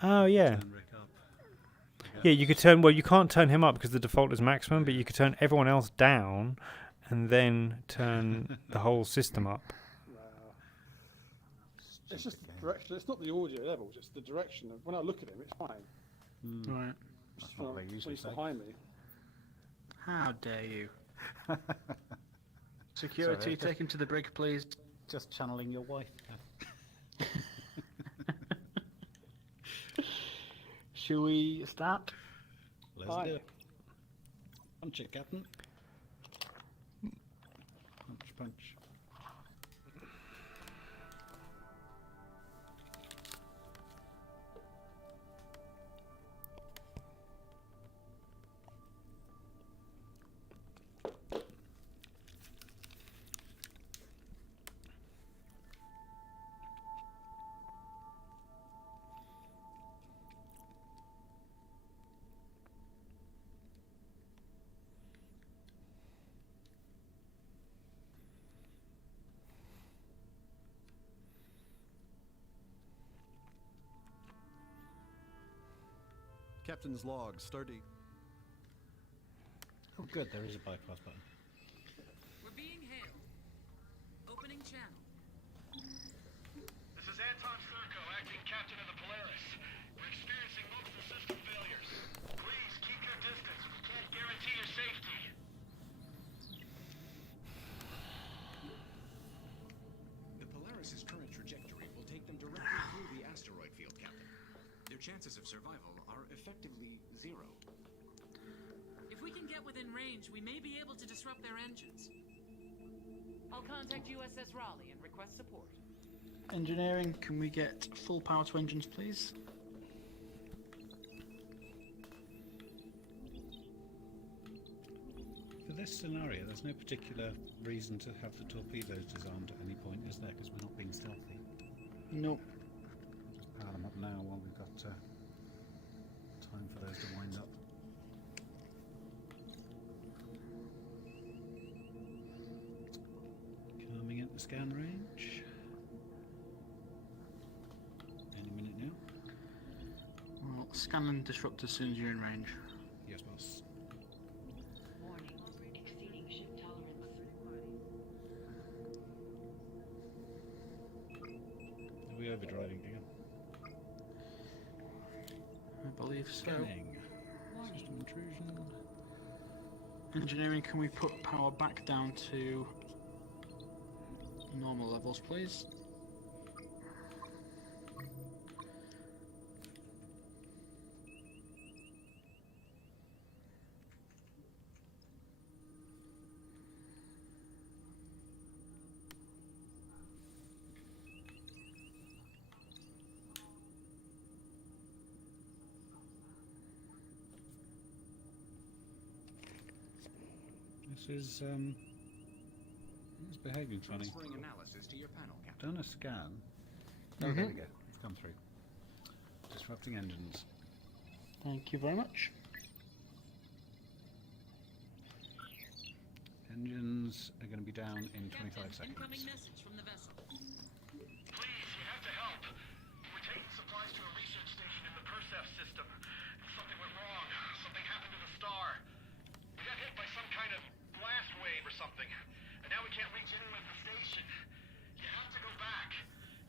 Oh yeah. Turn Rick up. Yeah, you could turn. Well, you can't turn him up because the default is maximum, but you could turn everyone else down, and then turn the whole system up. It's just the direction. It's not the audio level, just the direction. When I look at him, it's fine. Right. That's not what they usually He's say. behind me. How dare you? Security, Sorry, take him to the brig, please. Just channeling your wife. Shall we start? Let's do it. Punch it, Captain. Punch, punch. Captain's log, Stardate. Oh, good. There is a bypass button. We're being hailed. Opening channel. This is Anton Serko, acting captain of the Polaris. We're experiencing multiple system failures. Please keep your distance. We can't guarantee your safety. The Polaris's current trajectory will take them directly through the asteroid field, Captain. Their chances of survival are effectively 0. If we can get within range, we may be able to disrupt their engines. I'll contact USS Raleigh and request support. Engineering, can we get full power to engines, please? For this scenario, there's no particular reason to have the torpedoes disarmed at any point, is there? Because we're not being stealthy. Nope. Just power them up now while we've got time for those to wind up. Coming at the scan range. Any minute now. Well, scan and disrupt as soon as you're in range. Yes, boss. Warning, exceeding ship tolerance. we overdriving again? I believe so. Scanning. System intrusion. Engineering, can we put power back down to normal levels, please? This is it's behaving funny. Transferring analysis to your panel, Captain. Done a scan. Oh, there we go. It's come through. Disrupting engines. Thank you very much. Engines are going to be down in 25 Captain, incoming seconds. message from the vessel. Please, you have to help. We're taking supplies to a research station in the Perseus system. Something went wrong. Something happened to the star. We got hit by some kind of blast wave or something. And now we can't reach anyone at the station. You have to go back.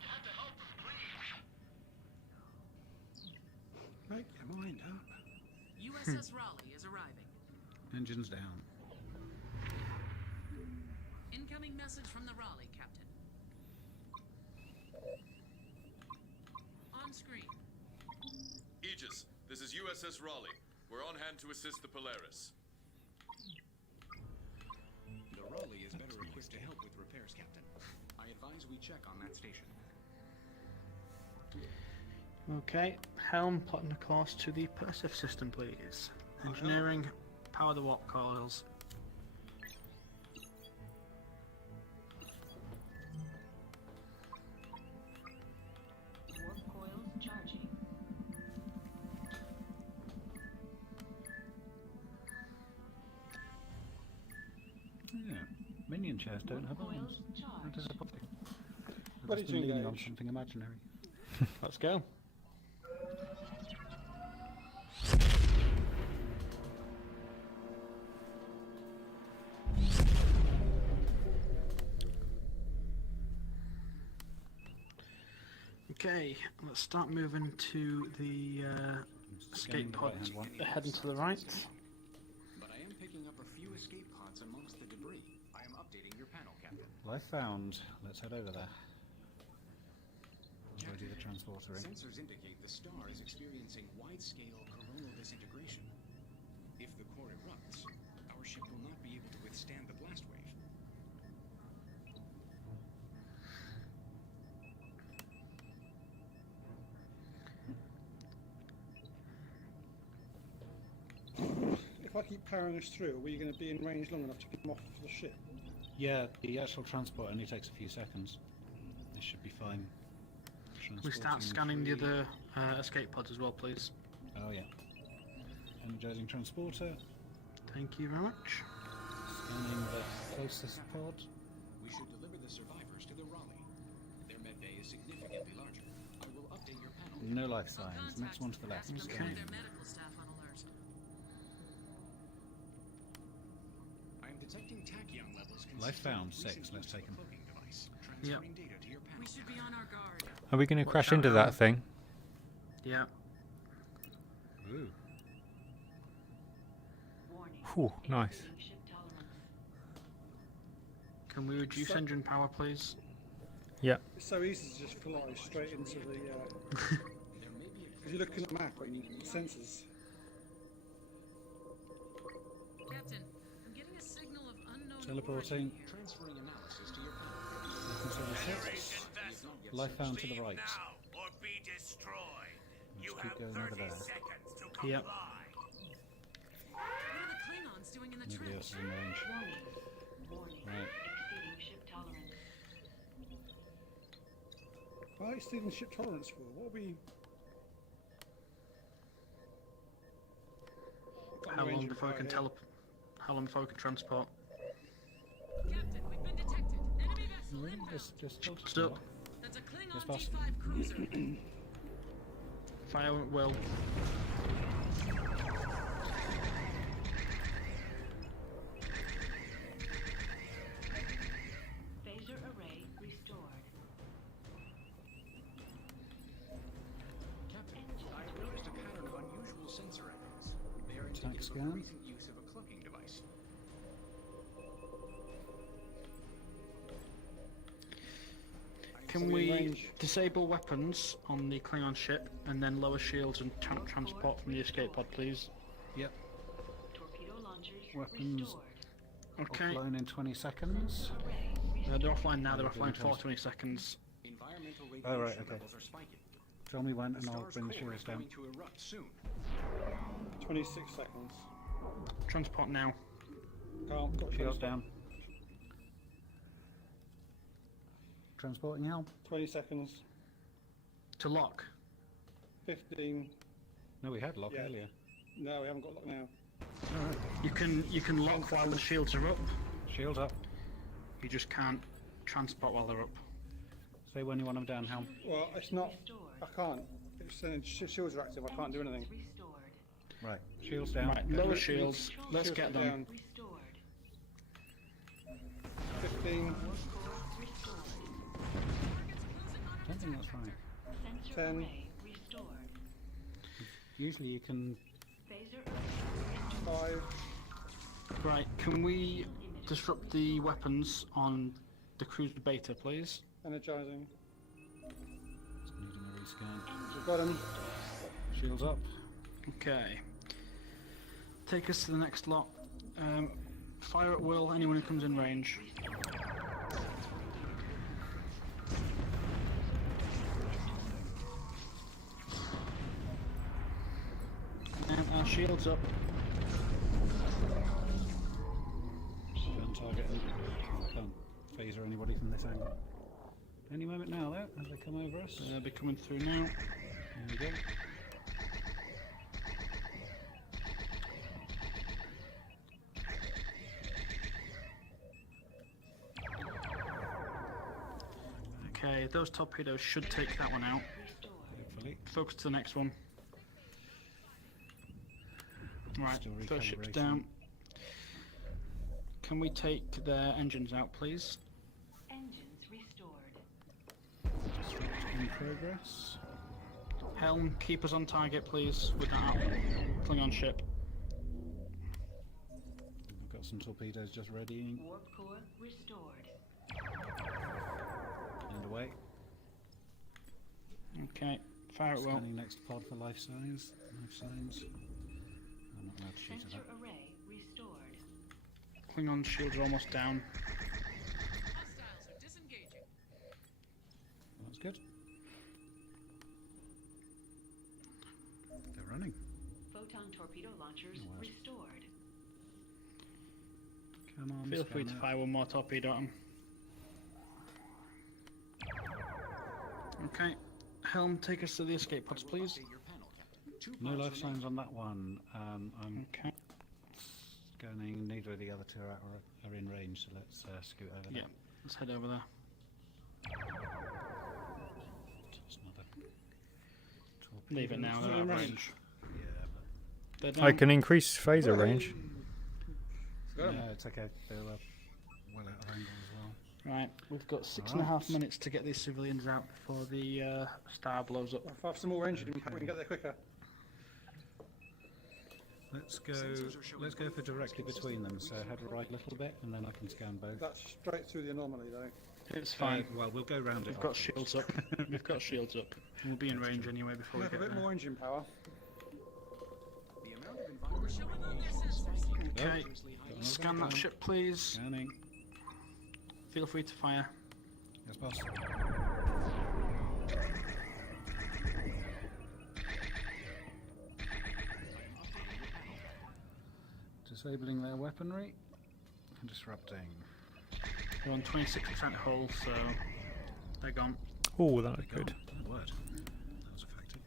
You have to help us, please. Make your mind up. USS Raleigh is arriving. Engines down. Incoming message from the Raleigh, Captain. On screen. Aegis, this is USS Raleigh. We're on hand to assist the Polaris. The Raleigh is better equipped to help with repairs, Captain. I advise we check on that station. Okay, helm plotting a course to the Perseus system, please. Engineering, power the warp coils. Warp coils charging. Yeah. Minion chairs don't have Coils arms. How charged. disappointing. Ready Just to leaning on engage. something imaginary. Let's go. Okay, let's start moving to the Scanning escape the pods. right-hand one. Heading to the right. But I am picking up a few escape pods amongst the debris. I am updating your panel, Captain. Well, I found. Let's head over there. I'll do the transportering. Sensors indicate the star is experiencing wide-scale coronal disintegration. If the core erupts, our ship will not be able to withstand the blast wave. If I keep powering us through, are we going to be in range long enough to get them off the ship? Yeah, the actual transport only takes a few seconds. This should be fine. We start scanning the other escape pods as well, please. Oh yeah. Energizing transporter. Thank you very much. Scanning the closest pod. We should deliver the survivors to the Raleigh. Their med bay is significantly larger. I will update your panel. No life I'll signs. contact Next one to the left. Captain and Scanning. their medical staff on alert. I am detecting tachyon levels Life found, consistent 6. with Let's recent take 'em. use of a cloaking device. Transferring data to your panel. We should be on our guard. Are we going to Watch crash out, into Alan. that thing? Yeah. Ooh. Warning. Whew, nice. Exceeding ship tolerance. Can we reduce engine power, please? Yeah. It's so easy to just fly straight into the. There may be a Because you're looking at the map and sensors. Captain, I'm getting a signal of unknown Teleporting. origin here. transferring analysis to your panel. 776. Life found to the right. Or be destroyed. Let's keep going over there. seconds to Yep. What are the Klingons doing in the Nobody else trench? is in range. Warning. Warning. Right. Exceeding ship tolerance. Why are you stealing ship tolerance for? What are we. Got How no long engine before we power can here. How long before we can transport? Captain, we've been detected. Enemy vessel Really? inbound. Just hold Stood up. still. That's a Klingon Yes, boss. D5 cruiser. Fire at will. Phaser array restored. rescan. recent use of a cloaking device. Can we disable weapons on the Klingon ship and then lower shields and transport from the escape pod, please? Yep. Torpedo launchers Weapons restored. Okay. offline in 20 seconds. They're offline now. They're They've been offline for trans- 20 seconds. Environmental Oh, radiation right, okay. levels are spiking. Tell me when, The and I'll star's bring the core shields is down. going to erupt soon. 26 seconds. Transport now. Can't. Got Shields transport. down. Transporting helm. 20 seconds. To lock. 15. No, we had lock Yeah. earlier. No, we haven't got lock now. Alright. You can lock while the shields are up. Shields up. You just can't transport while they're up. Say when you want them down, helm. Well, it's not. I can't. It's saying shields are active. I can't do anything. Restored. Right. Shields down. Right, lower shields. Let's Shields get are them. down. Restored. 15. I don't think that's right. Sensor 10. array restored. Usually you can... Phaser array 5. Right, can we disrupt the weapons on the cruiser beta, please? Energizing. It's needing a rescan. We've got him. Shields up. Okay. Take us to the next lot. Fire at will, anyone who comes in range. And our shields up. Can't target any... Can't phaser anybody from this angle. Any moment now, though, as they come over us. They'll be coming through now. There we go. Okay, those torpedoes should take that one out. Hopefully. Focus to the next one. Right, Still first ship's recalibrating. down. Can we take their engines out, please? engines restored. Disrupt in progress. Helm, keep us on target, please, with that Klingon ship. I've got some torpedoes just readying. Warp core restored. And away. Okay, fire at will. Scanning next pod for life signs. Life signs. I'm not allowed to shoot at Sensor that. array restored. Klingon shields are almost down. Hostiles are disengaging. That's good. They're running. Photon torpedo launchers Oh, wow. restored. Come on, Feel free to scanner. fire one more torpedo at them. Okay, Helm, take us to the escape pods, please. Update your panel, Captain. Two No pods life remain. signs on that one. I'm Okay, scanning. Neither of the other two are in range, so let's scoot over yeah, there. let's head over there. Just another Leave it now, torpedo. they're out of range. Yeah, They're I down. can increase phaser range. but no, it's okay. They're well out of angle as well. Right, we've got 6.5 Alright. minutes to get these civilians out before the star blows up. If I have some more engine, we can get there quicker. Let's go. Sensors are showing Let's go for both directly escape between them. systems So head right a little bit, and then I can scan both. That's straight through the anomaly, though. It's fine. Well, we'll go round it. We've got afterwards. shields up. We've got shields up. We'll be in range anyway before We we have a get bit there. more engine power. The amount of environmental showing on their radiation sensors. spiking. Okay, Dangerously high. scan that ship, please. Scanning. Feel free to fire. Yes, boss. Disabling their weaponry. And disrupting. They're on 26% hull, so they're gone. Oh, that looked good. That worked. That was effective.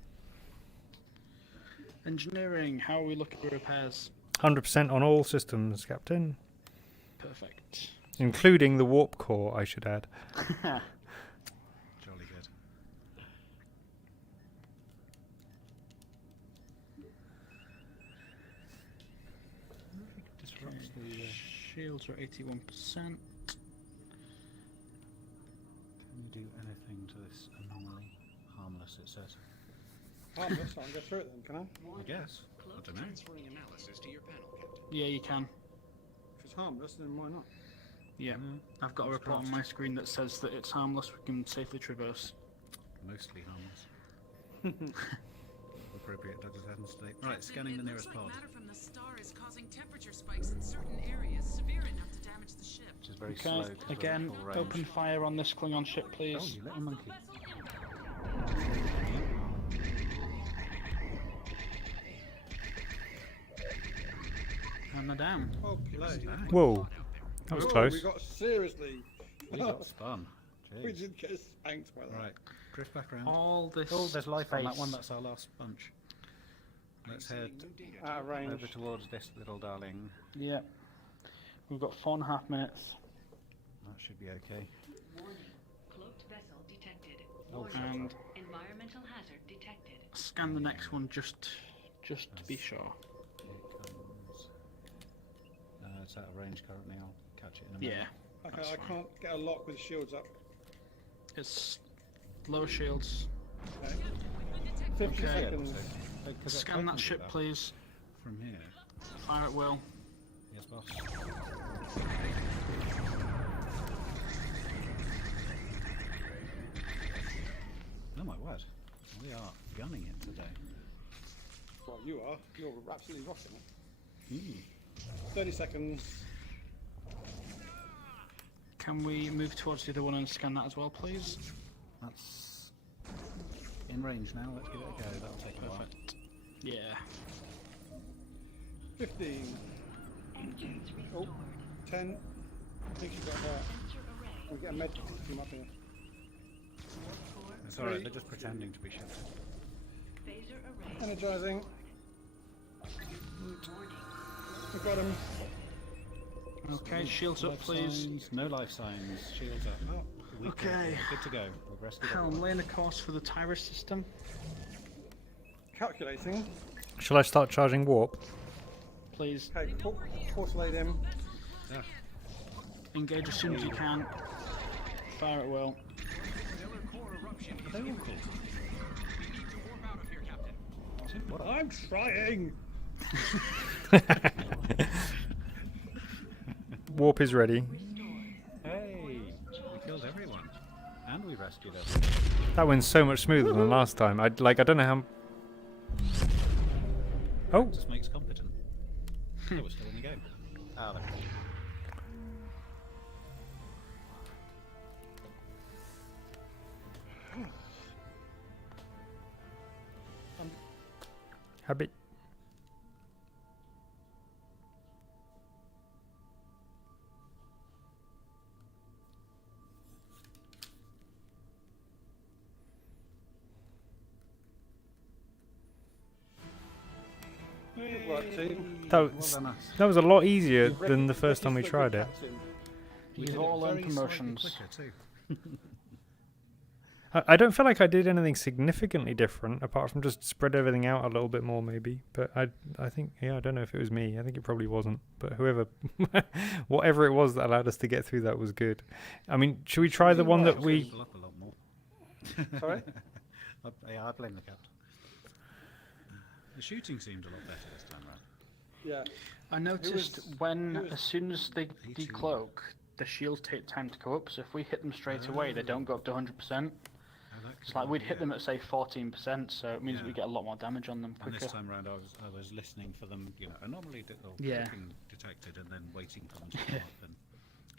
Engineering, how are we looking for repairs? 100% on all systems, Captain. Perfect. Including the warp core, I should add. Jolly good. Disrupts the. Shields are 81%. Can we do anything to this anomaly? Harmless, it says. Harmless, I can go through it then, can I? I guess. I don't know. Transferring analysis to your panel, Captain. Yeah, you can. If it's harmless, then why not? Yeah. I've got a report on my screen that says that it's harmless. We can safely traverse. Mostly harmless. Appropriate legislation state. Right, scanning the nearest looks like pod. matter from the star is causing temperature spikes in certain areas, severe enough to damage the ship. Which is very slow. Okay, 'cause of again, full range. open fire on this Klingon ship, Oh, please. you little monkey. And they're down. Oh, play. Whoa, that was Oh, close. we got seriously. We got spun. We Jeez. did get spanked by that. Right, drift back around. All this. Oh, there's life on that one. space. That's our last bunch. Let's head Out of range. over towards this little darling. Yeah. We've got 4.5 minutes. That should be okay. Warning. Cloaked vessel detected. Oh, Warning. And Environmental hazard detected. scan the next one just to be sure. Here it comes. It's out of range currently. I'll catch it in a minute. Yeah. Okay, I can't get a lock with shields up. It's lower shields. Okay. 50 Okay. seconds. Scan that ship, please. From here. Fire at will. Yes, boss. Oh my word. We are gunning it today. Well, you are. You're absolutely rocking it. Mm. 30 seconds. Can we move towards the other one and scan that as well, please? That's in range now. Let's give it a go. That'll take a while. Perfect. Yeah. 15. Engines Oh, restored. 10. I think you've got that. Sensor array. We'll get a med team up here. It's alright. Three. They're just pretending to be sheltered. Phaser array. Energizing. Warning. We've got him. Okay, shields up, Life please. signs, no life signs. Shields up. Oh, weak Okay. there. Good to go. We've rescued Helm, everyone. laying a course for the Tyrus system. Calculating. Shall I start charging warp? Please Okay, portalate him. Yeah. engage as soon as you can. Fire at will. Stellar core eruption is Are they all imminent. cool? We need to warp out of here, Captain. What I'm trying. Warp is ready. Hey, we killed everyone, and we rescued everyone. That went so much smoother than last time. I don't know how. Oh, Just makes competent. Oh, we're still in the game. Ah, there. habit. Good work, team. That was a lot easier You've than the registered first time we with tried it. Captain. We You've did it all earned very slightly promotions. quicker too. I don't feel like I did anything significantly different apart from just spread everything out a little bit more, maybe. But I think, yeah, I don't know if it was me. I think it probably wasn't. But whoever, whatever it was that allowed us to get through that was good. I mean, should we try the one that we? People up a lot more. Sorry? Yeah, I blame the captain. The shooting seemed a lot better this time round. Yeah. I noticed was- when, who was- as soon as they Me too. decloak, the shields take time to go up. So if we hit them straight away, they don't go up to 100%. Oh, that It's could like be, we'd hit yeah. them at say 14%, so it means Yeah. we get a lot more damage on them And quicker. this time round, I was listening for them, you know, anomaly or Yeah. cloaking detected, and then waiting for them to come up and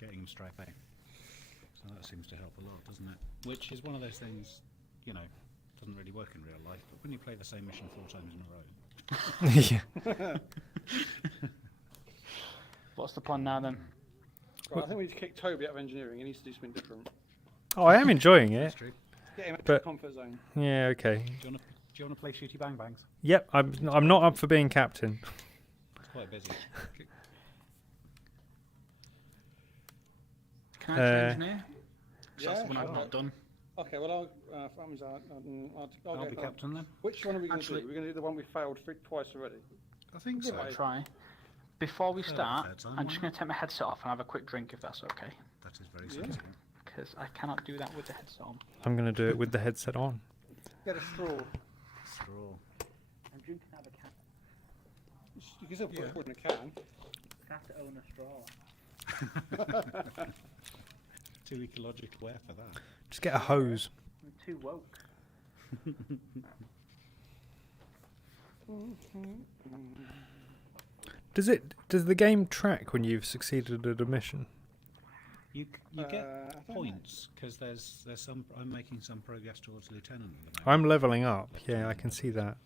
getting them straight back. So that seems to help a lot, doesn't it? Which is one of those things, you know, doesn't really work in real life. But when you play the same mission 4 times in a row, Yeah. What's the plan now then? Right, I think we need to kick Toby out of engineering. He needs to do something different. Oh, I am enjoying that's it. true. Get him out of But- the comfort zone. Yeah. Okay. Do you want to play Shooty Bang Bangs? Yep. I'm not up for being captain. It's quite busy. Can I change engineer? 'Cause that's the one I've sure. not done. Okay, well, I'll I'll go be for- captain then. Which one are we going to Actually- do? We're going to do the one we failed twice already. I think so. Right. Try. Before we Fair start, fair time, I'm why just going to take my headset off and have a quick drink if that's okay. That is very Yeah. sensible. Because I cannot do that with the headset on. I'm gonna do it with the headset on. Get a straw. straw. I'm drinking out of a can. You can still put Yeah. it in a can. I have to own a straw. Too ecological wear for that. Just get a hose. I'm too woke. Does the game track when you've succeeded at a mission? You I get don't know. points because there's some. I'm making some progress towards lieutenant at the moment. I'm leveling up. Yeah, I can see that.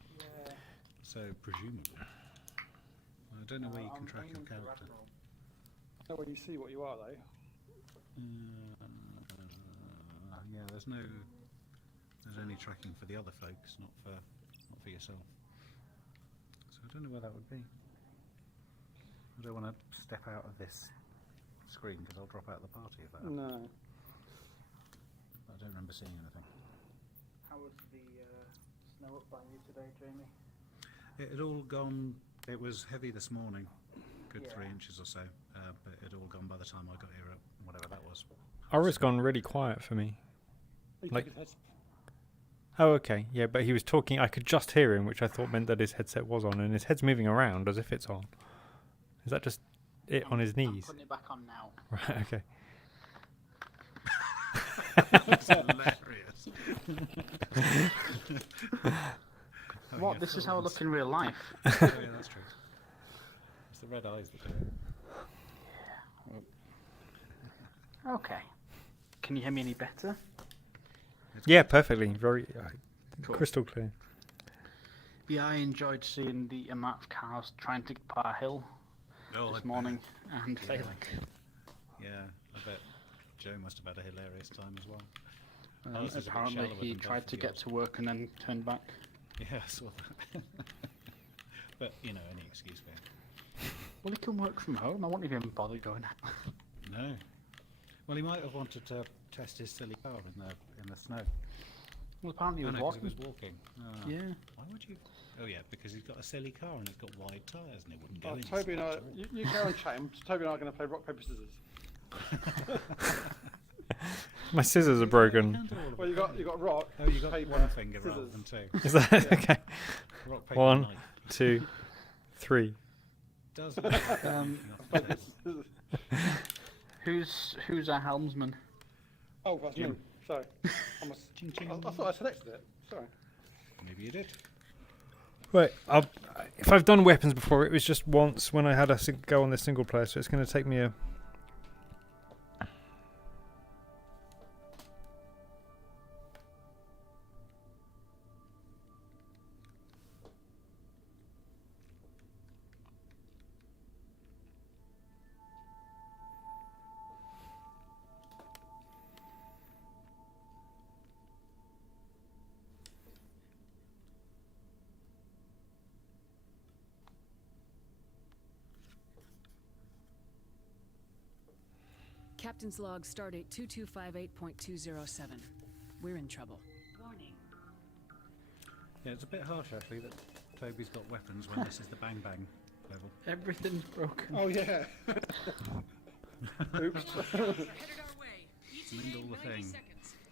So presumably, I don't know where you can track your character. Not when you see what you are, though. Yeah, there's only tracking for the other folks, not for yourself. So I don't know where that would be. I don't want to step out of this screen because I'll drop out of the party if that happens. No. I don't remember seeing anything. How was the snow up by you today, Jamie? It had all gone. It was heavy this morning, good Yeah. 3 inches or so, but it had all gone by the time I got here at whatever that was. Aura's gone really quiet for me. You Like- take his head- Oh, okay. Yeah, but he was talking. I could just hear him, which I thought meant that his headset was on, and his head's moving around as if it's on. Is that just it on his I'm knees? putting it back on now. Right. Okay. That's hilarious. What? This is how I look in real life. Oh, yeah, that's true. It's the red eyes that do it. Okay. Can you hear me any better? Yeah, perfectly. Very Cool. crystal clear. Yeah, I enjoyed seeing the amount of cars trying to get Par Hill Oh, this I morning and Yeah. failing. Yeah, I bet Joe must have had a hilarious time as well. Ours was a bit Apparently, shallower he than tried both to of get yours. to work and then turned back. Yeah, I saw that. But, you know, any excuse for him. Well, he can work from home. I won't even bother going out. No. Well, he might have wanted to test his silly car in the snow. Well, apparently he Oh, was no, 'cause walking. he was walking. Ah, Yeah. Why would you? Oh, yeah, because he's got a silly car and it's got wide tyres and it wouldn't go in. Toby and I, at all. you carry on chatting. Toby and I are going to play rock, paper, scissors. My scissors are broken. Well, you got rock. Oh, you got paper, one finger rather scissors. than two. Is that okay? Rock, paper, 1, knife. 2, 3. Does Who's our helmsman? Oh, that's me. Sorry. I thought I selected it. Sorry. Maybe you did. Right. If I've done weapons before, it was just once when I had a go on the single player, so it's going to take me a. Captain's log, stardate 2258.207. We're in trouble. Warning. Yeah, it's a bit harsh actually that Toby's got weapons when this is the bang bang level. Everything's broken. Oh, yeah. Oops. Mind all the thing.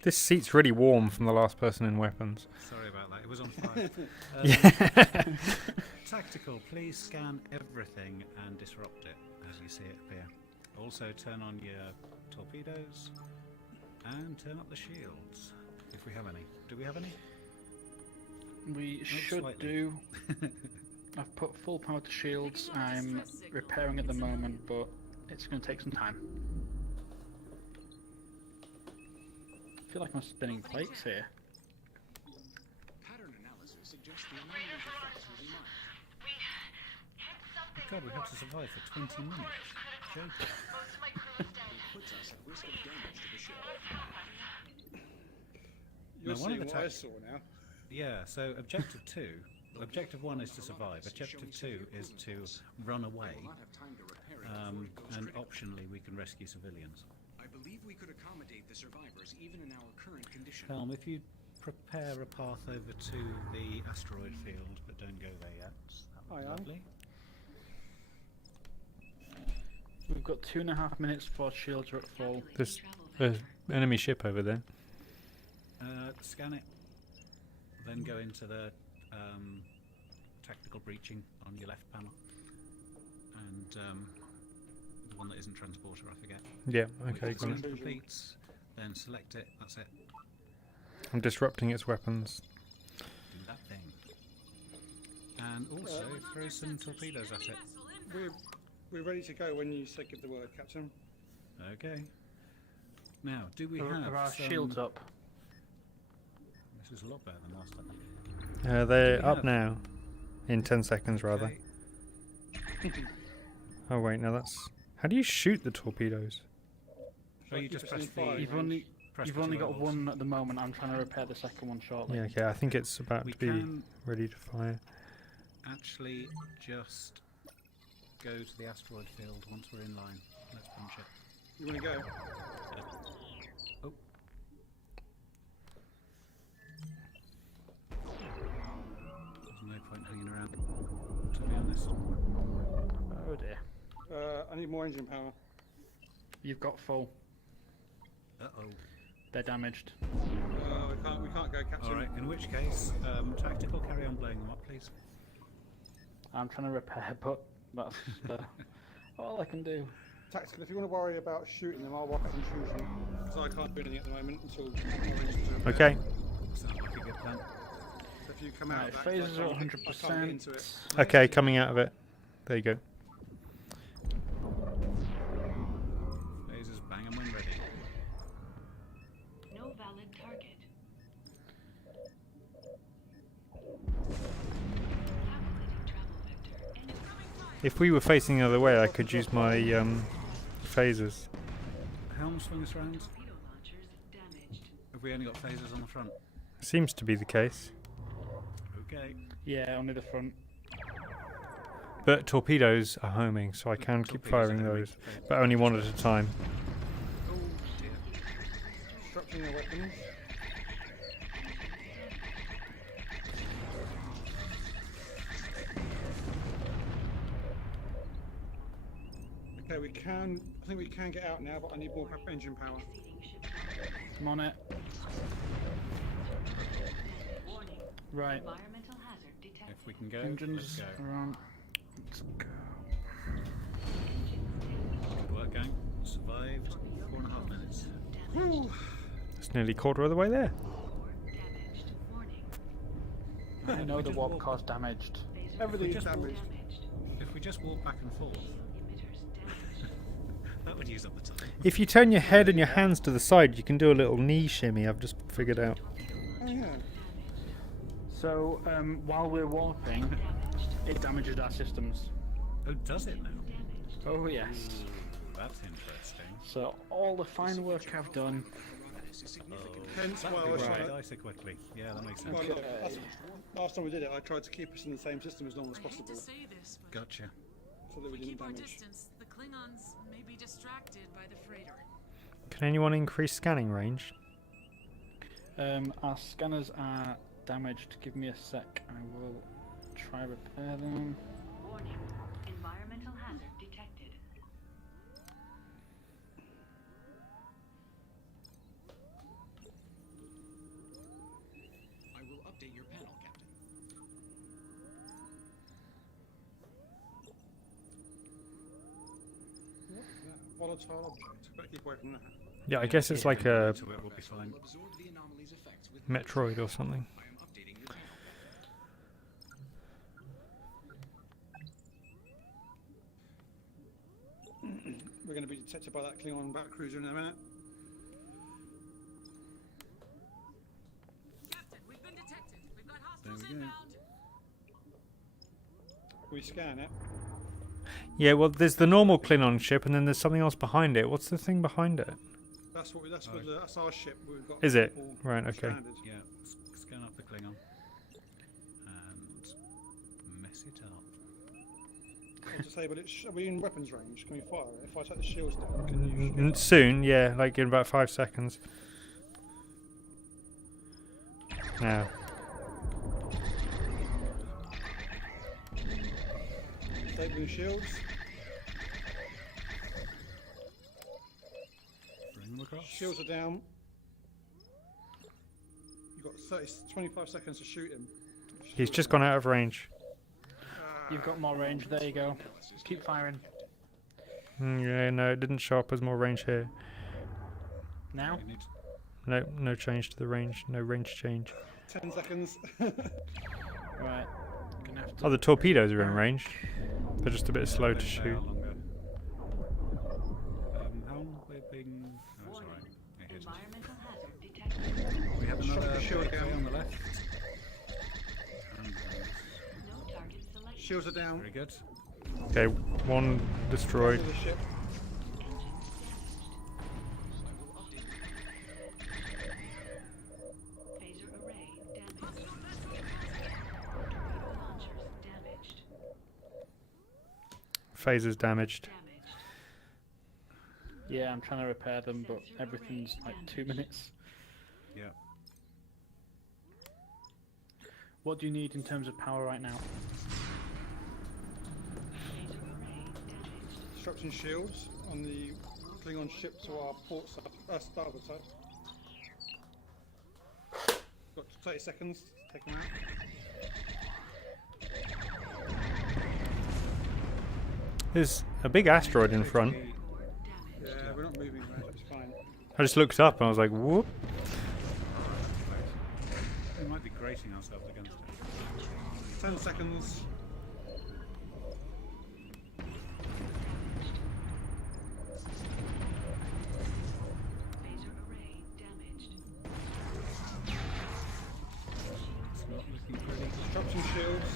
This seat's really warm from the last person in weapons. Sorry about that. It was on fire. Yeah. Tactical, please scan everything and disrupt it as you see it appear. Also turn on your torpedoes and turn up the shields if we have any. Do we have any? We Oh, should slightly. do. I've put full power to shields. I'm repairing at the moment, but it's going to take some time. I feel like I'm spinning plates here. Pattern analysis suggests the anomaly's effects will be mild. God, we have to survive for 20 minutes. Joking. It puts us at risk of damage to the ship. You're Now, one of seeing the what I tac- saw now. Yeah, so objective 2. Objective 1 is to survive. Objective 2 is to run away. And optionally, we can rescue civilians. I believe we could accommodate the survivors even in our current condition. Helm, if you prepare a path over to the asteroid field, but don't go there yet, that would be lovely. We've got 2.5 minutes before shields are at full. There's an enemy ship over there. Scan it, then go into the tactical breaching on your left panel, and the one that isn't transporter, I forget. Yeah, okay, Once got it's it. completes, then select it. That's it. I'm disrupting its weapons. Do that thing. And also throw some torpedoes at it. We're ready to go when you say give the word, Captain. Okay. Now, do we Are have our some... shields up? This is a lot better than last time. They're Do we up have- now. In 10 seconds, rather. Okay. Oh, wait, no, that's... How do you shoot the torpedoes? So you just press the... You've only press you've the only two got elbows. one at the moment. I'm trying to repair the second one shortly. Yeah, okay, I think it's about We to be can ready to fire. actually just go to the asteroid field once we're in line. Let's punch it. You want to go? Oh. There's no point hanging around, to be honest. Oh dear. I need more engine power. You've got full. Uh-oh. They're damaged. We can't go, Captain. Alright, in which case, tactical, carry on blowing them up, please. I'm trying to repair, but that's all I can do. Tactical, if you want to worry about shooting them, I'll watch intrusion. Because I can't do anything at the moment until more engines are repaired. Okay. Sounds like a good plan. So if you come out Right, of that, phasers are I can't get 100%. into it. Okay, coming out of it. There you go. Lasers bang 'em when ready. No valid target. Calculating travel vector. Incoming fire. If we were facing the other way, I could use my phasers. Helm swing us round. Torpedo launchers damaged. Have we only got phasers on the front? Seems to be the case. Okay. Yeah, only the front. But torpedoes are homing, so I can keep Torpedoes are firing homing. those. But only one at a time. Oh dear. Disrupting their weapons. Okay, I think we can get out now, but I need more engine power. I'm on it. Warning. Right. Environmental hazard detected. If we can go, Engines let's go. are on. Let's go. Good work, gang. Survived 4.5 minutes. Whew. It's nearly a quarter of the way there. Damaged. Warning. I know We the just warp walk- core's damaged. Everything is just walk- damaged. Damaged. If we just walk back and forth, Emitters damaged. that would use up the time. If you turn your head and your hands to the side, you can do a little knee shimmy. I've just figured out. Oh yeah. So while we're warping, it damages our systems. Oh, does it now? Oh yes. That's interesting. So all the fine work I've done. Hence That why I would was be trying right. to... Dicer quickly. Yeah, that makes sense. Well, look, last time we did it, I tried to keep us in the same system as long as I hate possible, to so say this, but Gotcha. that we if we didn't keep our damage. distance, the Klingons may be distracted by the freighter. Can anyone increase scanning range? Our scanners are damaged. Give me a sec. I will try repair them. Warning. Environmental hazard detected. I will update your panel, Captain. Volatile object. Better keep away from that. Yeah, I guess it's like To a it, we'll be fine. Will absorb the anomaly's effects with Metroid or something. I am updating your panel. We're going to be detected by that Klingon back cruiser in a minute. Captain, we've been detected. We've got There hostiles we go. inbound. We scan it. Yeah, well, there's the normal Klingon ship, and then there's something else behind it. What's the thing behind it? That's that's our ship. We've got Is it? people Right, okay. stranded. Yeah, scan up the Klingon. And mess it up. I was to say, but are we in weapons range? Can we fire it? If I take the shields down, can you shoot? Soon, yeah, like in about 5 seconds. Now. Disabling shields. Bring them across. Shields are down. You've got 25 seconds to shoot him. He's just gone out of range. You've got more range. There you go. Keep firing. Yeah, no, it didn't show up as more range here. Now? No, no change to the range. No range change. 10 seconds. Right. Gonna have to Oh, the torpedoes are in range. They're just a bit slow to shoot. How long have we been... Oh, sorry. Yeah, here's it. We have another Shield down on the left. Shields are down. Very good. Okay, one destroyed. The ship. Phaser array damaged. Launchers damaged. Phaser's damaged. Yeah, I'm trying to repair them, but everything's like 2 minutes. Yeah. What do you need in terms of power right now? Disruption shields on the Klingon ship to our port side, starboard side. Got 30 seconds. Take them out. There's a big asteroid in front. Yeah, we're not moving, right? It's fine. I just looked up and I was like, whoop. We might be grating ourselves against it. 10 seconds. Phaser array damaged. It's not looking pretty. Disruption shields.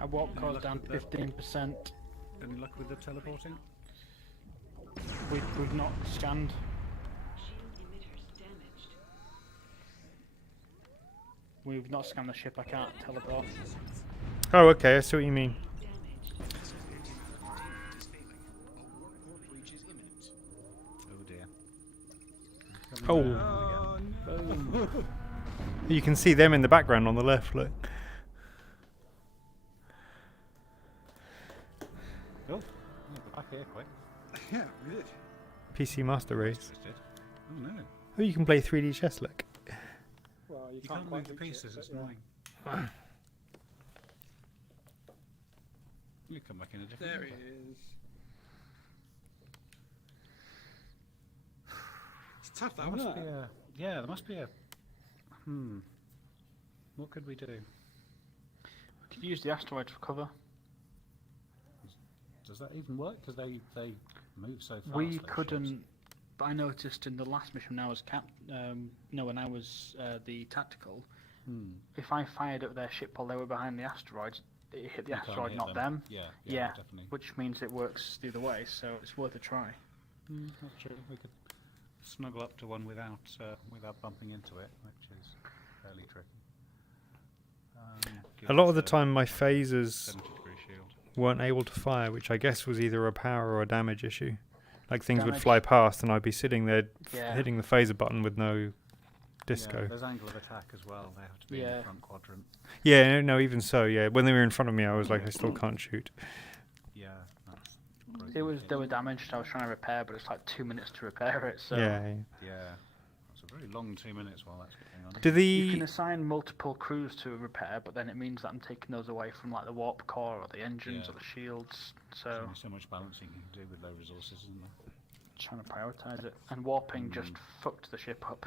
Our warp Any core's luck down with that? 15%. Any luck with the teleporting? We've not scanned. Shield emitters damaged. We've not scanned the ship. I can't teleport. Oh, okay, I see what you mean. Oh dear. Oh. Oh, no. You can see them in the background on the left, look. Oh, we're back here quick. Yeah, we did. PC Master Race. Just did. Oh no. Oh, you can play 3D chess, look. Well, you You can't can't quite move the reach it, pieces, but it's yeah. annoying. You come back in a different There way. he is. It's tough, that There must wasn't be it? a... Yeah, there must be a... What could we do? We could use the asteroid for cover. Does that even work? Because they move so fast. We those couldn't. ships. But I noticed in the last mission when I was when I was the tactical, if I fired at their ship while they were behind the asteroids, it hit the You can't asteroid, hit not them. them. Yeah, definitely. Which means it works the other way, so it's worth a try. That's true. We could snuggle up to one without bumping into it, which is fairly tricky. A lot of the time my phasers 70-degree shield. weren't able to fire, which I guess was either a power or a damage issue. Like things would Damage. fly past and I'd be sitting there Yeah. hitting the phaser button with no disco. Yeah, there's angle of attack as well. They have to be in Yeah. the front quadrant. Yeah, no, even so, yeah. When they were in front of me, I was like, I still can't shoot. Yeah, that's They were damaged. I was trying to repair, but it's like 2 minutes to repair it. So Yeah. Yeah, it's a very long 2 minutes while that's going on. Do you can the assign multiple crews to repair, but then it means that I'm taking those away from like the warp core or the engines Yeah. or the shields. There's So only so much balancing you can do with low resources, isn't there? trying to prioritize it, and warping just fucked the ship up.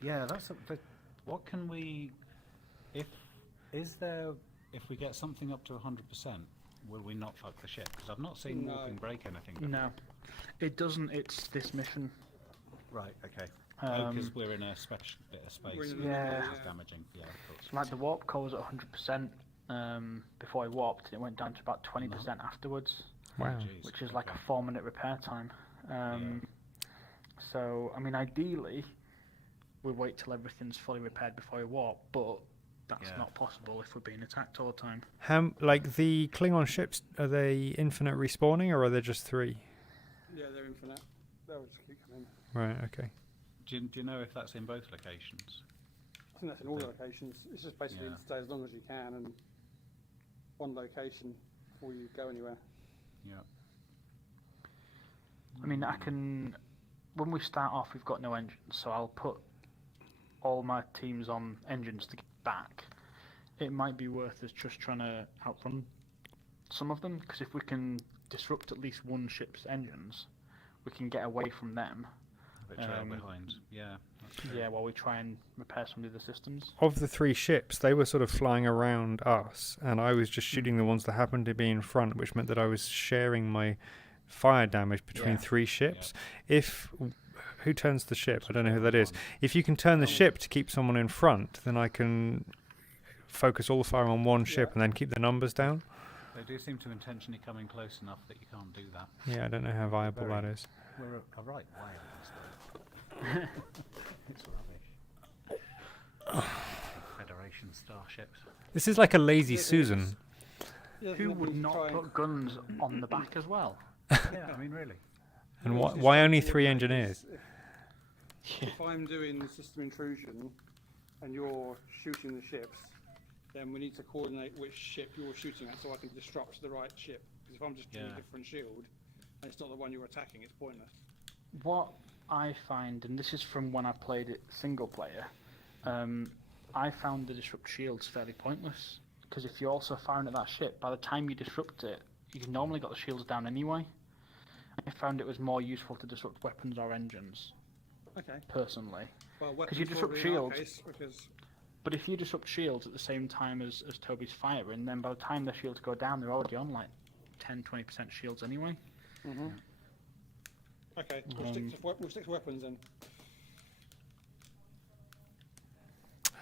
Yeah, that's what can we? If we get something up to 100%, will we not fuck the ship? Because I've not seen No. warping break anything. before. No, it doesn't. It's this mission. Right. Okay. Um, Because we're in a special bit of space. We're in which Yeah. is damaging. Yeah, of course. Like the warp core was at 100% before I warped, and it went down to about 20% afterwards, wow. Jeez, which is like okay. a 4-minute repair time. So I mean, ideally, we wait till everything's fully repaired before we warp, but that's Yeah. not possible if we're being attacked all the time. Like the Klingon ships, are they infinite respawning or are there just 3? Yeah, they're infinite. They'll just keep coming. Right, okay. Do you know if that's in both locations? I think that's in all locations. It's just basically to stay as long as you can and one location before you go anywhere. Yeah. I mean, I can. When we start off, we've got no engines, so I'll put all my teams on engines to get back. It might be worth us just trying to outrun some of them, because if we can disrupt at least one ship's engines, we can get away from them. A bit trail behind. Yeah. That's true. Yeah, while we try and repair some of the systems. Of the 3 ships, they were sort of flying around us, and I was just shooting the ones that happened to be in front, which meant that I was sharing my fire damage between 3 ships. If who turns the ship? I don't know who that is. If you can turn the ship to keep someone in front, then I can focus all the fire on one ship and then keep the numbers down. They do seem to intentionally come in close enough that you can't do that. Yeah, I don't know how viable that is. We're a right way against them. It's rubbish. Federation starships. This is like a lazy Susan. Who would not put guns on the back as well? Yeah, I mean, really. And why only 3 engineers? If I'm doing the system intrusion and you're shooting the ships, then we need to coordinate which ship you're shooting at so I can disrupt the right ship. Because if I'm just doing a different shield and it's not the one you're attacking, it's pointless. What I find, and this is from when I played it single player, I found the disrupt shields fairly pointless. Because if you're also firing at that ship, by the time you disrupt it, you've normally got the shields down anyway. I found it was more useful to disrupt weapons or engines. Okay. Personally. Well, because you disrupt shields. But if you disrupt shields at the same time as Toby's firing, then by the time the shields go down, they're already on like 10-20% shields anyway. Mm-hmm. Okay, we'll stick to weapons then.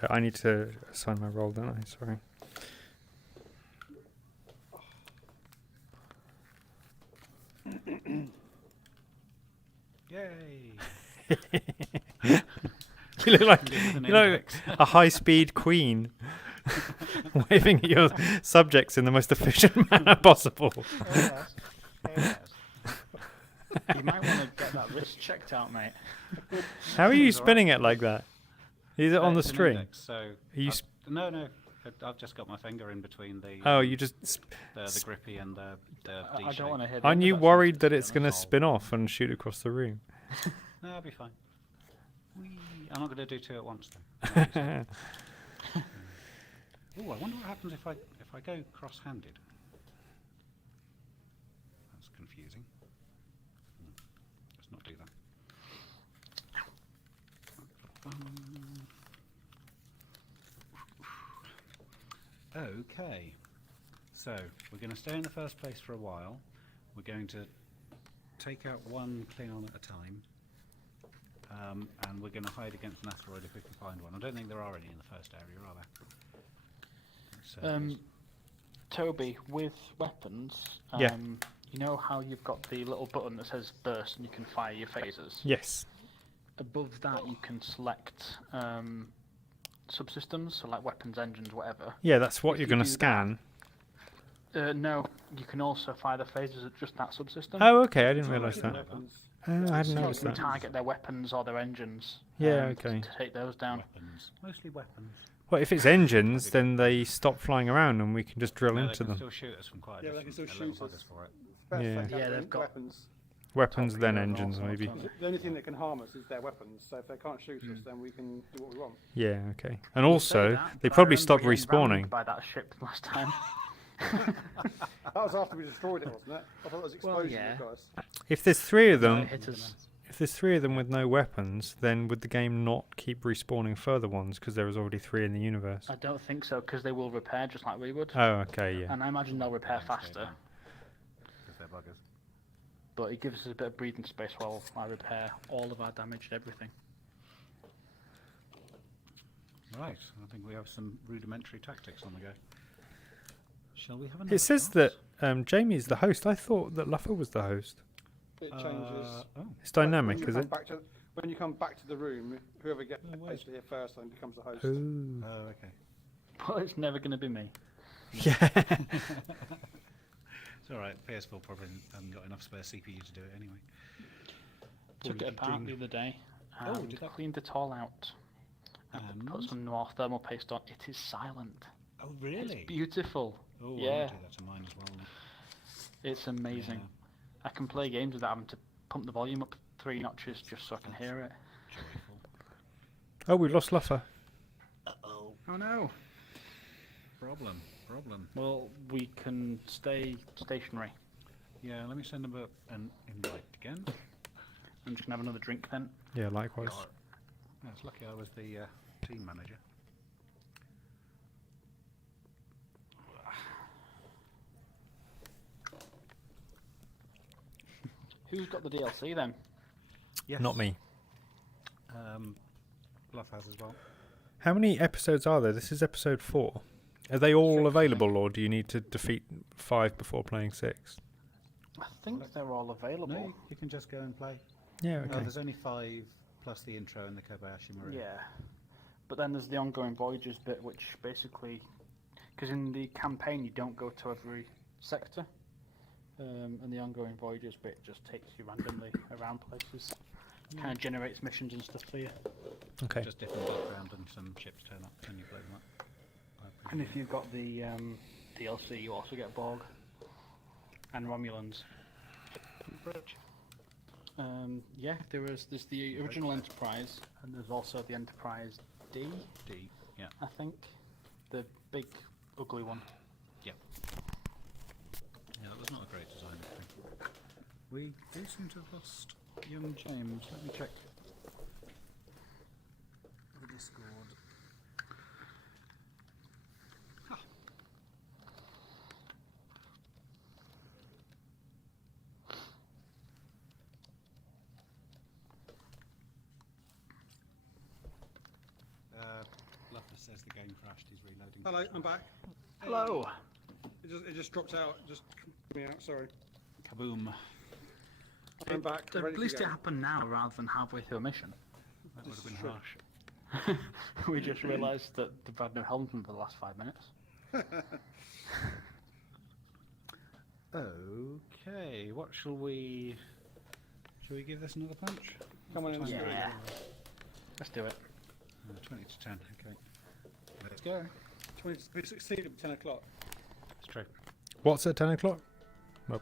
I need to assign my role, don't I? Sorry. Yay! You look like a high-speed queen, waving at your subjects in the most efficient manner possible. You might want to get that wrist checked out, mate. How are you spinning it like that? Is it on the It's an string? index, so Are you no. I've just got my finger in between the. Oh, you just. The grippy and the D I don't want to hit. Aren't you worried that it's going to spin off and shoot across the room? No, I'll be fine. I'm not going to do 2 at once then. Oh, I wonder what happens if I go cross-handed. That's confusing. Let's not do that. Okay, so we're going to stay in the first place for a while. We're going to take out 1 Klingon at a time. And we're going to hide against an asteroid if we can find one. I don't think there are any in the first area, are there? Toby, with weapons, Yeah. you know how you've got the little button that says burst and you can fire your phasers? Yes. Above that you can select subsystems, so like weapons, engines, whatever. Yeah, that's what If you're you going to do scan. No, you can also fire the phasers at just that subsystem. Oh, okay, I didn't realise that. I hadn't So noticed you can that. target their weapons or their engines. Yeah, okay. To take those down. Weapons. Mostly weapons. Well, if it's engines, then they stop flying around and we can just drill No, into they can them. still shoot us from quite a Yeah, they can distance. still They're little shoot us. buggers for it. Yeah. They've got weapons. Weapons, then engines, maybe. The only thing that can harm us is their weapons. So if they can't shoot us, then we can do what we want. Yeah, okay. And also, Say that, they but I probably remember stop getting rammed respawning. by that ship last time. That was after we destroyed it, wasn't it? I thought it was explosion that got us. If there's 3 of No, them, it hit us. if there's 3 of them with no weapons, then would the game not keep respawning further ones because there was already 3 in the universe? I don't think so, because they will repair just like we would. Oh, okay, yeah. And I imagine they'll repair faster. Because they're buggers. But it gives us a bit of breathing space while I repair all of our damaged everything. Right, I think we have some rudimentary tactics on the go. Shall we have a It says that Jamie's the host. I thought that Luffer was the host. It changes. It's dynamic, When is you it? come back to- when you come back to the room, whoever gets basically here first then becomes the host. Ooh. Oh, okay. Well, it's never going to be me. Yeah. It's alright, PS4 probably hasn't got enough spare CPU to do it anyway. Took it apart the other day Oh, and did that- cleaned it all out. And Put some more thermal paste on. It is silent. oh, really? It's beautiful. Oh, Yeah. I'll do that to mine as well. It's amazing. Yeah. I can play games without having to pump the volume up 3 notches just so I can hear it. Joyful. Oh, we lost Luffer. Uh-oh. Oh no. Problem. Well, we can stay stationary. Yeah, let me send them an invite again. I'm just gonna have another drink then. Yeah, likewise. Yeah, it's lucky I was the team manager. Who's got the DLC then? Yes. Not me. Bluff has as well. How many episodes are there? This is episode 4. Are they all 6, available, or do you need to defeat 5 before playing 6? I think they're all available. No, you can just go and play. Yeah, Oh, okay. there's only 5 plus the intro and the Kobayashi Maru. Yeah. But then there's the ongoing voyages bit, which basically, because in the campaign you don't go to every sector, and the ongoing voyages bit just takes you randomly around places. Kind of generates missions and stuff for you. Okay. Just different background and some ships turn up and you blow them up. And if you've got the DLC, you also get Borg and Romulans. Bridge. Yeah, there's the original Enterprise, and there's also the Enterprise D, yeah. I think. The big, ugly one. Yep. Yeah, that was not a great design, I think. We do seem to have lost young James. Let me check the Discord. Ah. Luffer says the game crashed. He's reloading. Hello, I'm back. Hello. It just dropped out. Just me out. Sorry. Kaboom. I'm back. At ready to least go. it happened now rather than halfway through a mission. That would have been Sure. harsh. We just realised that they've had no helmet for the last 5 minutes. Okay, what shall we give this another punch? Come on in the Time screen. Yeah. Let's do it. 20 to 10, okay. Let's go. We succeeded at 10 o'clock. It's true. What's at 10 o'clock? Well,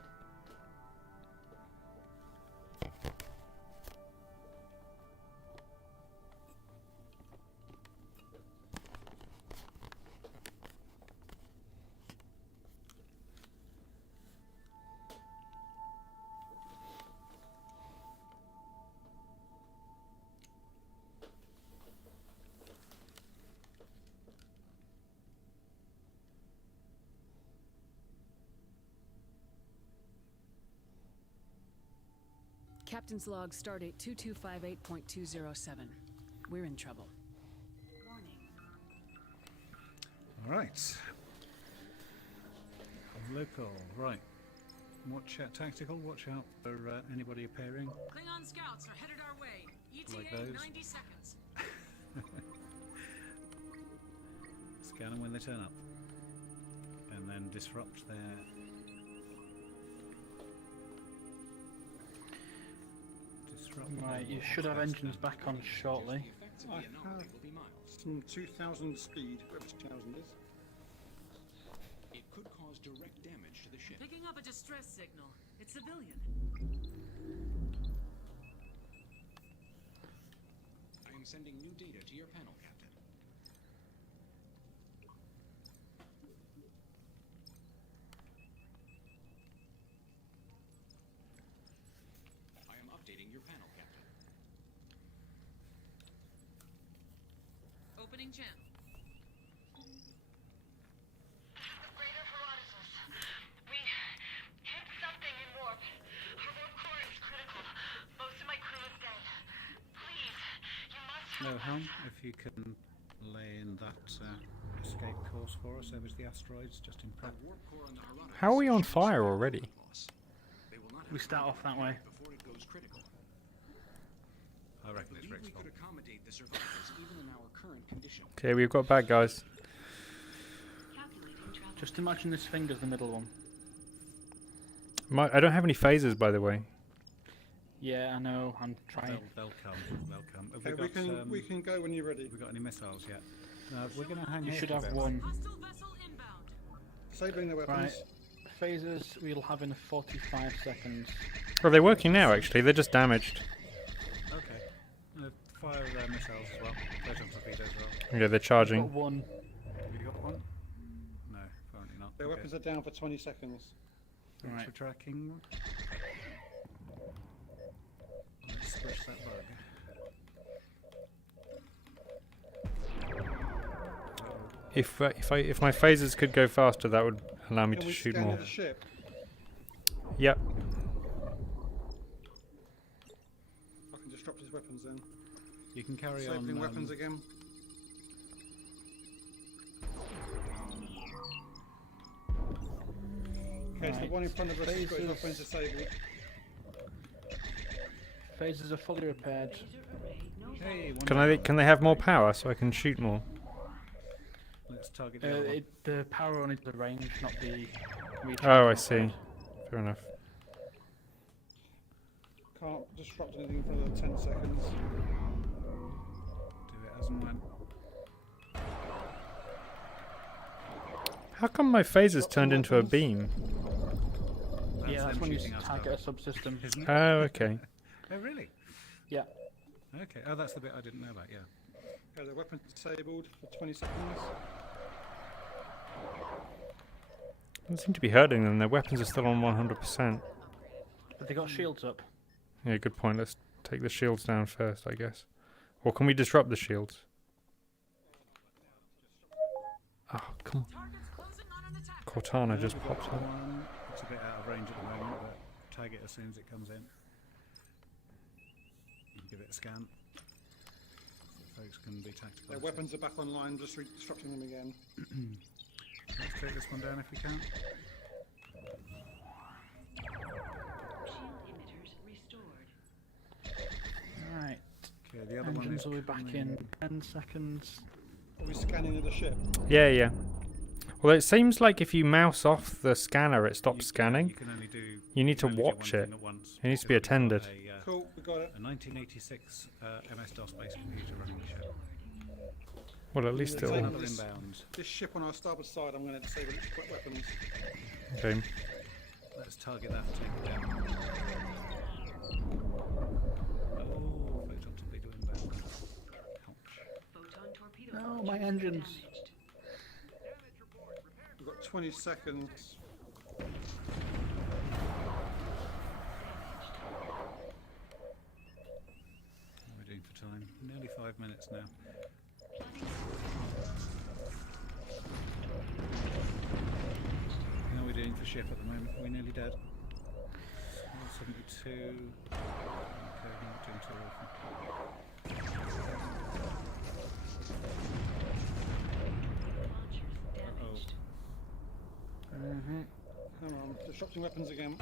Captain's log, stardate 2258.207. We're in trouble. Alright. Local, right. Watch out, tactical, watch out for anybody appearing. Klingon scouts are headed our way. ETA Like those. 90 seconds. Scan them when they turn up. And then disrupt their... Right, you should have engines back on shortly. I have some 2,000 speed, whatever 2,000 is. It could cause direct damage to the ship. Picking up a distress signal. It's civilian. I am sending new data to your panel, Captain. I am updating your panel, Captain. Opening channel. Greater Herodotus. We hit something in warp. Our warp core is critical. Most of my crew is dead. Please, you must No, help Helm, us. if you can lay in that escape course for us over the asteroids, just in prep. Warp core on the Herodotus how are we on should fire survive already? loss. They will not We have start to off that way. before it goes critical. I reckon it's Believe Rick's we fault. could accommodate the survivors even in our current condition. Okay, we've got bad guys. Calculating travel. Just imagine this finger's the middle one. I don't have any phasers, by the way. Yeah, I know. I'm trying. They'll come. They'll come. Have Okay, we got, we can go when you're ready. have we got any missiles yet? We're going to hang You here should for a have bit. one. Hostile vessel inbound. Disabling the weapons. Right. Phasers we'll have in 45 seconds. Are they working now? Actually, they're just damaged. Okay. Fire missiles as well. Photon torpedoes as well. Yeah, they're charging. Got one. Have you got one? No, apparently not. Their Okay. weapons are down for 20 seconds. Thanks Right. for tracking. Let's squish that bug. If my phasers could go faster, that would allow me Can to we shoot scan more. the ship? Yep. I can disrupt his weapons then. You can carry on. Disabling weapons again. Okay, so the Right. one in front of us has got his Phasers. weapons disabled. Phasers are fully repaired. Hey, Can they have more power so I can shoot more? Let's target the other one. The power only the range, not the reach. Oh, I see. Fair enough. Can't disrupt anything for another 10 seconds. Do it as and when. How come my phasers turned into a beam? Yeah, that's them when you shooting our target a stuff, subsystem. isn't it? Oh, okay. Oh, really? Yeah. Okay. Oh, that's the bit I didn't know about. Yeah. Okay, the weapons disabled for 20 seconds. Doesn't seem to be hurting them. Their weapons are still on 100%. But they got shields up. Yeah, good point. Let's take the shields down first, I guess. Or can we disrupt the shields? Oh, come on. Cortana just We've got popped up. one. It's a bit out of range at the moment, but tag it as soon as it comes in. Give it a scan. So folks can be tactical. Their weapons are back online, just disrupting them again. Let's take this one down if we can. Shield emitters restored. Right. Okay, the other one Engines is will be back coming. in 10 seconds. Are we scanning the ship? Yeah, yeah. Well, it seems like if you mouse off the scanner, it stops scanning. You can only do. You need to can only do one watch it. thing at once, It needs to because be we've got attended. Cool, we got it. A 1986 MS-DOS based computer running the ship. Well, at least Disable it'll... Another this, inbound. this ship on our starboard side, I'm going to disable its weapons. Okay. Let's target that and take it down. Oh, photon torpedo inbound. Ouch. Photon torpedo. No, my engines. We've got 20 seconds. What are we doing for time? Nearly 5 minutes now. How are we doing for ship at the moment? We're nearly dead. 72. Okay, not doing too awful. Damaged. Hang on, disrupting weapons again.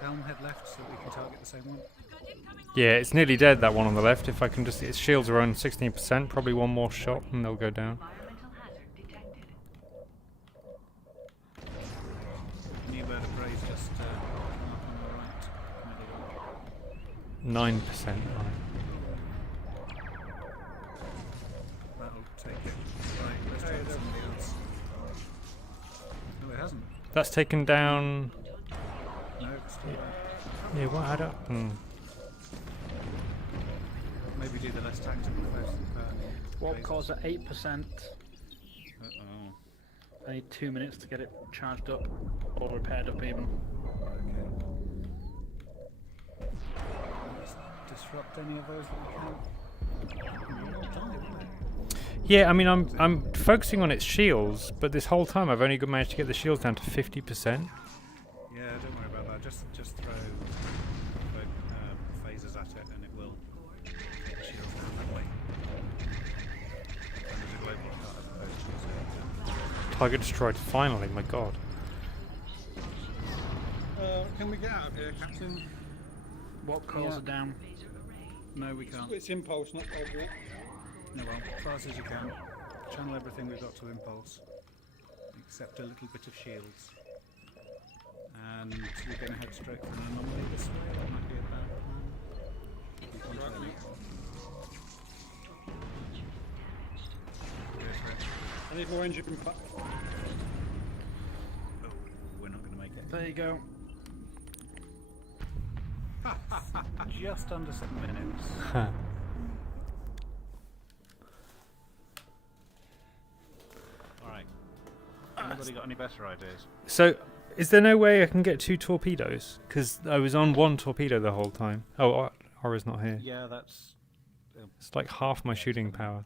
Helm head left so we can target the same one. Yeah, it's nearly dead, that one on the left. If I can just... Its shields are on 16%. Probably one more shot and they'll go down. Environmental hazard detected. New bird of prey's just come up on the right. Middle one. 9%. Right. That'll take it. Right, let's try somebody else. No, it hasn't. That's taken down... No, it's still there. Yeah, what had up? Maybe do the less tactical first. Warp core's at 8%. Uh-oh. I need 2 minutes to get it charged up or repaired up even. Okay. Let's disrupt any of those that we can. Yeah, I mean, I'm focusing on its shields, but this whole time I've only managed to get the shields down to 50%. Yeah, don't worry about that. Just throw phasers at it and it will get the shields down that way. And there's a global cut as opposed to a Target destroyed, finally, my god. Can we get out of here, Captain? Warp cores are down. No, we can't. It's impulse, not warp. No, well, fast as you can. Channel everything we've got to impulse, except a little bit of shields. And we're going to head straight for an anomaly this way. That might be a bad I need more engine power. Oh, we're not going to make it. There you go. Just under 7 minutes. Alright. Anybody got any better ideas? So, is there no way I can get 2 torpedoes? Because I was on 1 torpedo the whole time. Oh, Aura's not here. Yeah, that's... It's like half my shooting power.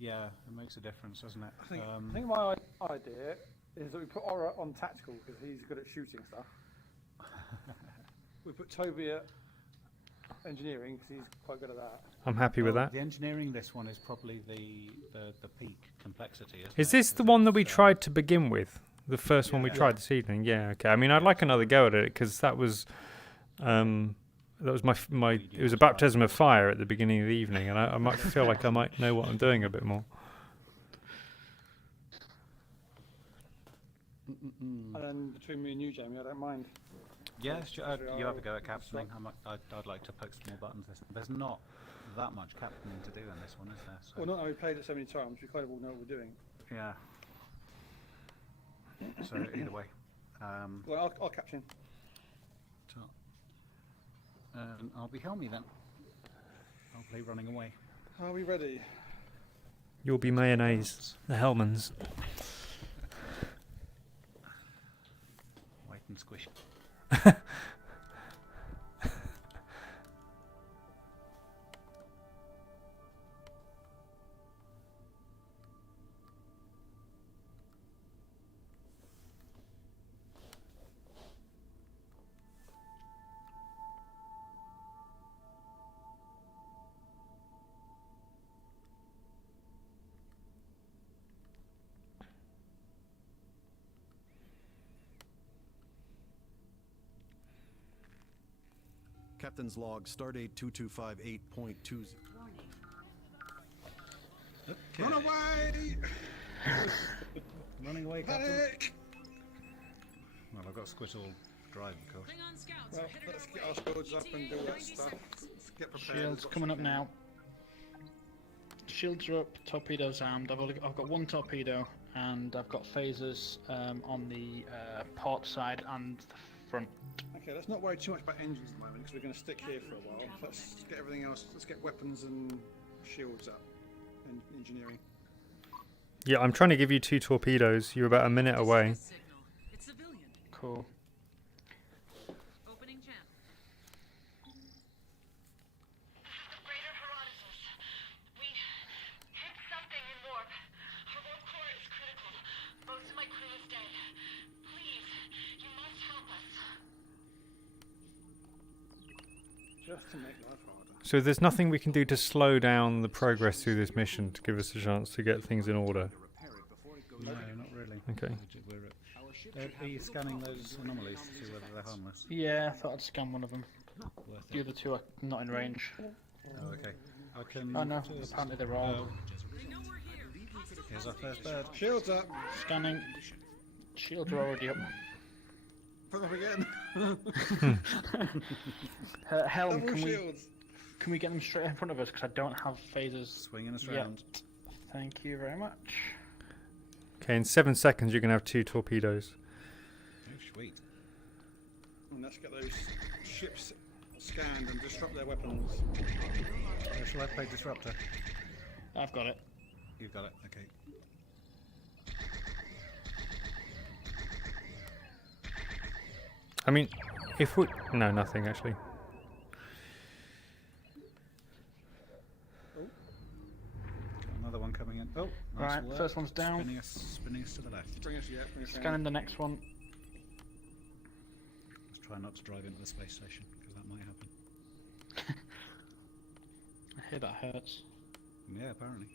Yeah, it makes a difference, doesn't it? I think my idea is that we put Aura on tactical because he's good at shooting stuff. We put Toby at engineering because he's quite good at that. I'm happy with that. The engineering this one is probably the peak complexity, isn't Is it? this the one that we tried to begin with? The first one we Yeah. tried this evening? Yeah, okay. I mean, I'd like another go at it because that was my it was a baptism of fire at the beginning of the evening, and I might feel like I might know what I'm doing a bit more. And then between me and you, Jamie, I don't mind. Yeah, sure, you have a go at captaining. I'd like to poke some more buttons. There's not that much captaining to do in this one, is there? So. Well, not that we've played it so many times, we kind of all know what we're doing. Yeah. So either way. Well, I'll captain. I'll be Helmy then. I'll play running away. Are we ready? You'll be mayonnaise, the Hellmans. Wait and squish. Captain's log, stardate 2258.20. Okay. Run away! Running away, Captain. Panic! Well, I've got Squirtle driving, of course. Klingon scouts Well, are headed let's our get way. our shields up and do ETA that 90 stuff. seconds. Let's get prepared. Shields coming up now. Shields are up, torpedoes armed. I've got 1 torpedo, and I've got phasers on the port side and the front. Okay, let's not worry too much about engines at the moment because we're going to stick here for a while. Let's get everything else. Let's get weapons and shields up and engineering. Yeah, I'm trying to give you 2 torpedoes. You're about a minute away. Signal. It's civilian. Cool. Opening channel. This is the Greater Herodotus. We hit something in warp. Our warp core is critical. Most of my crew is dead. Please, you must help us. Just to make life harder. So there's nothing we can do to slow down the progress through this mission to give us a chance to get things in order. No, not really. Okay. Are you scanning those anomalies to see whether they're harmless? Yeah, I thought I'd scan one of them. Worth The it. other 2 are not in range. Oh, okay. I can. Oh no, apparently they're all. They know we're here. Hostile Here's our first bird. Shields up. Scanning. Shields are already up. Put them up again. Helm, Double can shields. we get them straight in front of us? Because I don't have phasers. Swinging us yet. round. Thank you very much. Okay, in 7 seconds you're going to have 2 torpedoes. Oh, sweet. And let's get those ships scanned and disrupt their weapons. Shall I play Disruptor? I've got it. You've got it, okay. I mean, if we... No, nothing actually. Another one coming in. Oh, nice Right, work. first one's down. Spinning us to the left. Bring us, yeah, bring us Scanning the next one. Let's try not to drive into the space station, because that might happen. I hear that hurts. Yeah, apparently.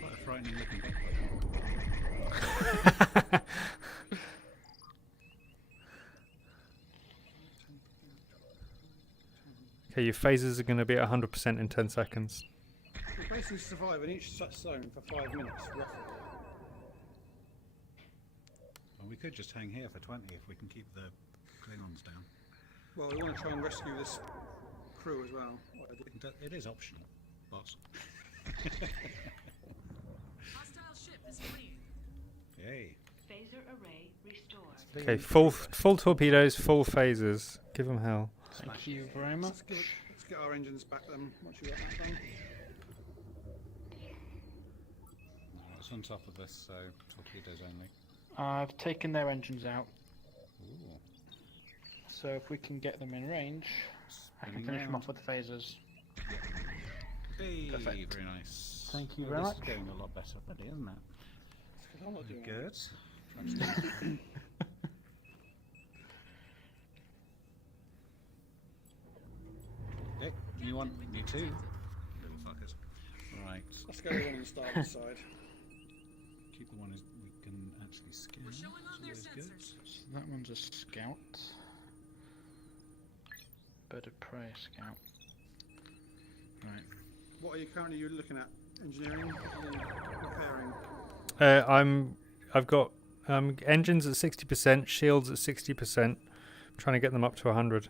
Quite a frightening looking bit. Okay, your phasers are going to be at 100% in 10 seconds. We basically survive in each such zone for 5 minutes, roughly. Well, we could just hang here for 20 if we can keep the Klingons down. Well, we want to try and rescue this crew as well. It is optional, boss. Hostile ship is fleeing. Yay. Phaser array restored. Okay, full torpedoes, full phasers. Give them hell. Thank you very much. Let's get our engines back then, once you got that done. What's on top of this? So torpedoes only. I've taken their engines out, Ooh. so if we can get them in range, I can Spinning finish them round. off with the phasers. Hey, Perfect. very nice. Thank you Oh, very this much. is going a lot better already, isn't it? Because I'm not doing that. Good. Hey, you want me too? Little fuckers. Right. Let's go with one on the starboard side. Keep the one we can actually scan. We're showing on their That's always good. sensors. So that one's a scout. Bird of prey scout. Right. What are you currently looking at? Engineering? Repairing? I've got engines at 60%, shields at 60%. Trying to get them up to 100.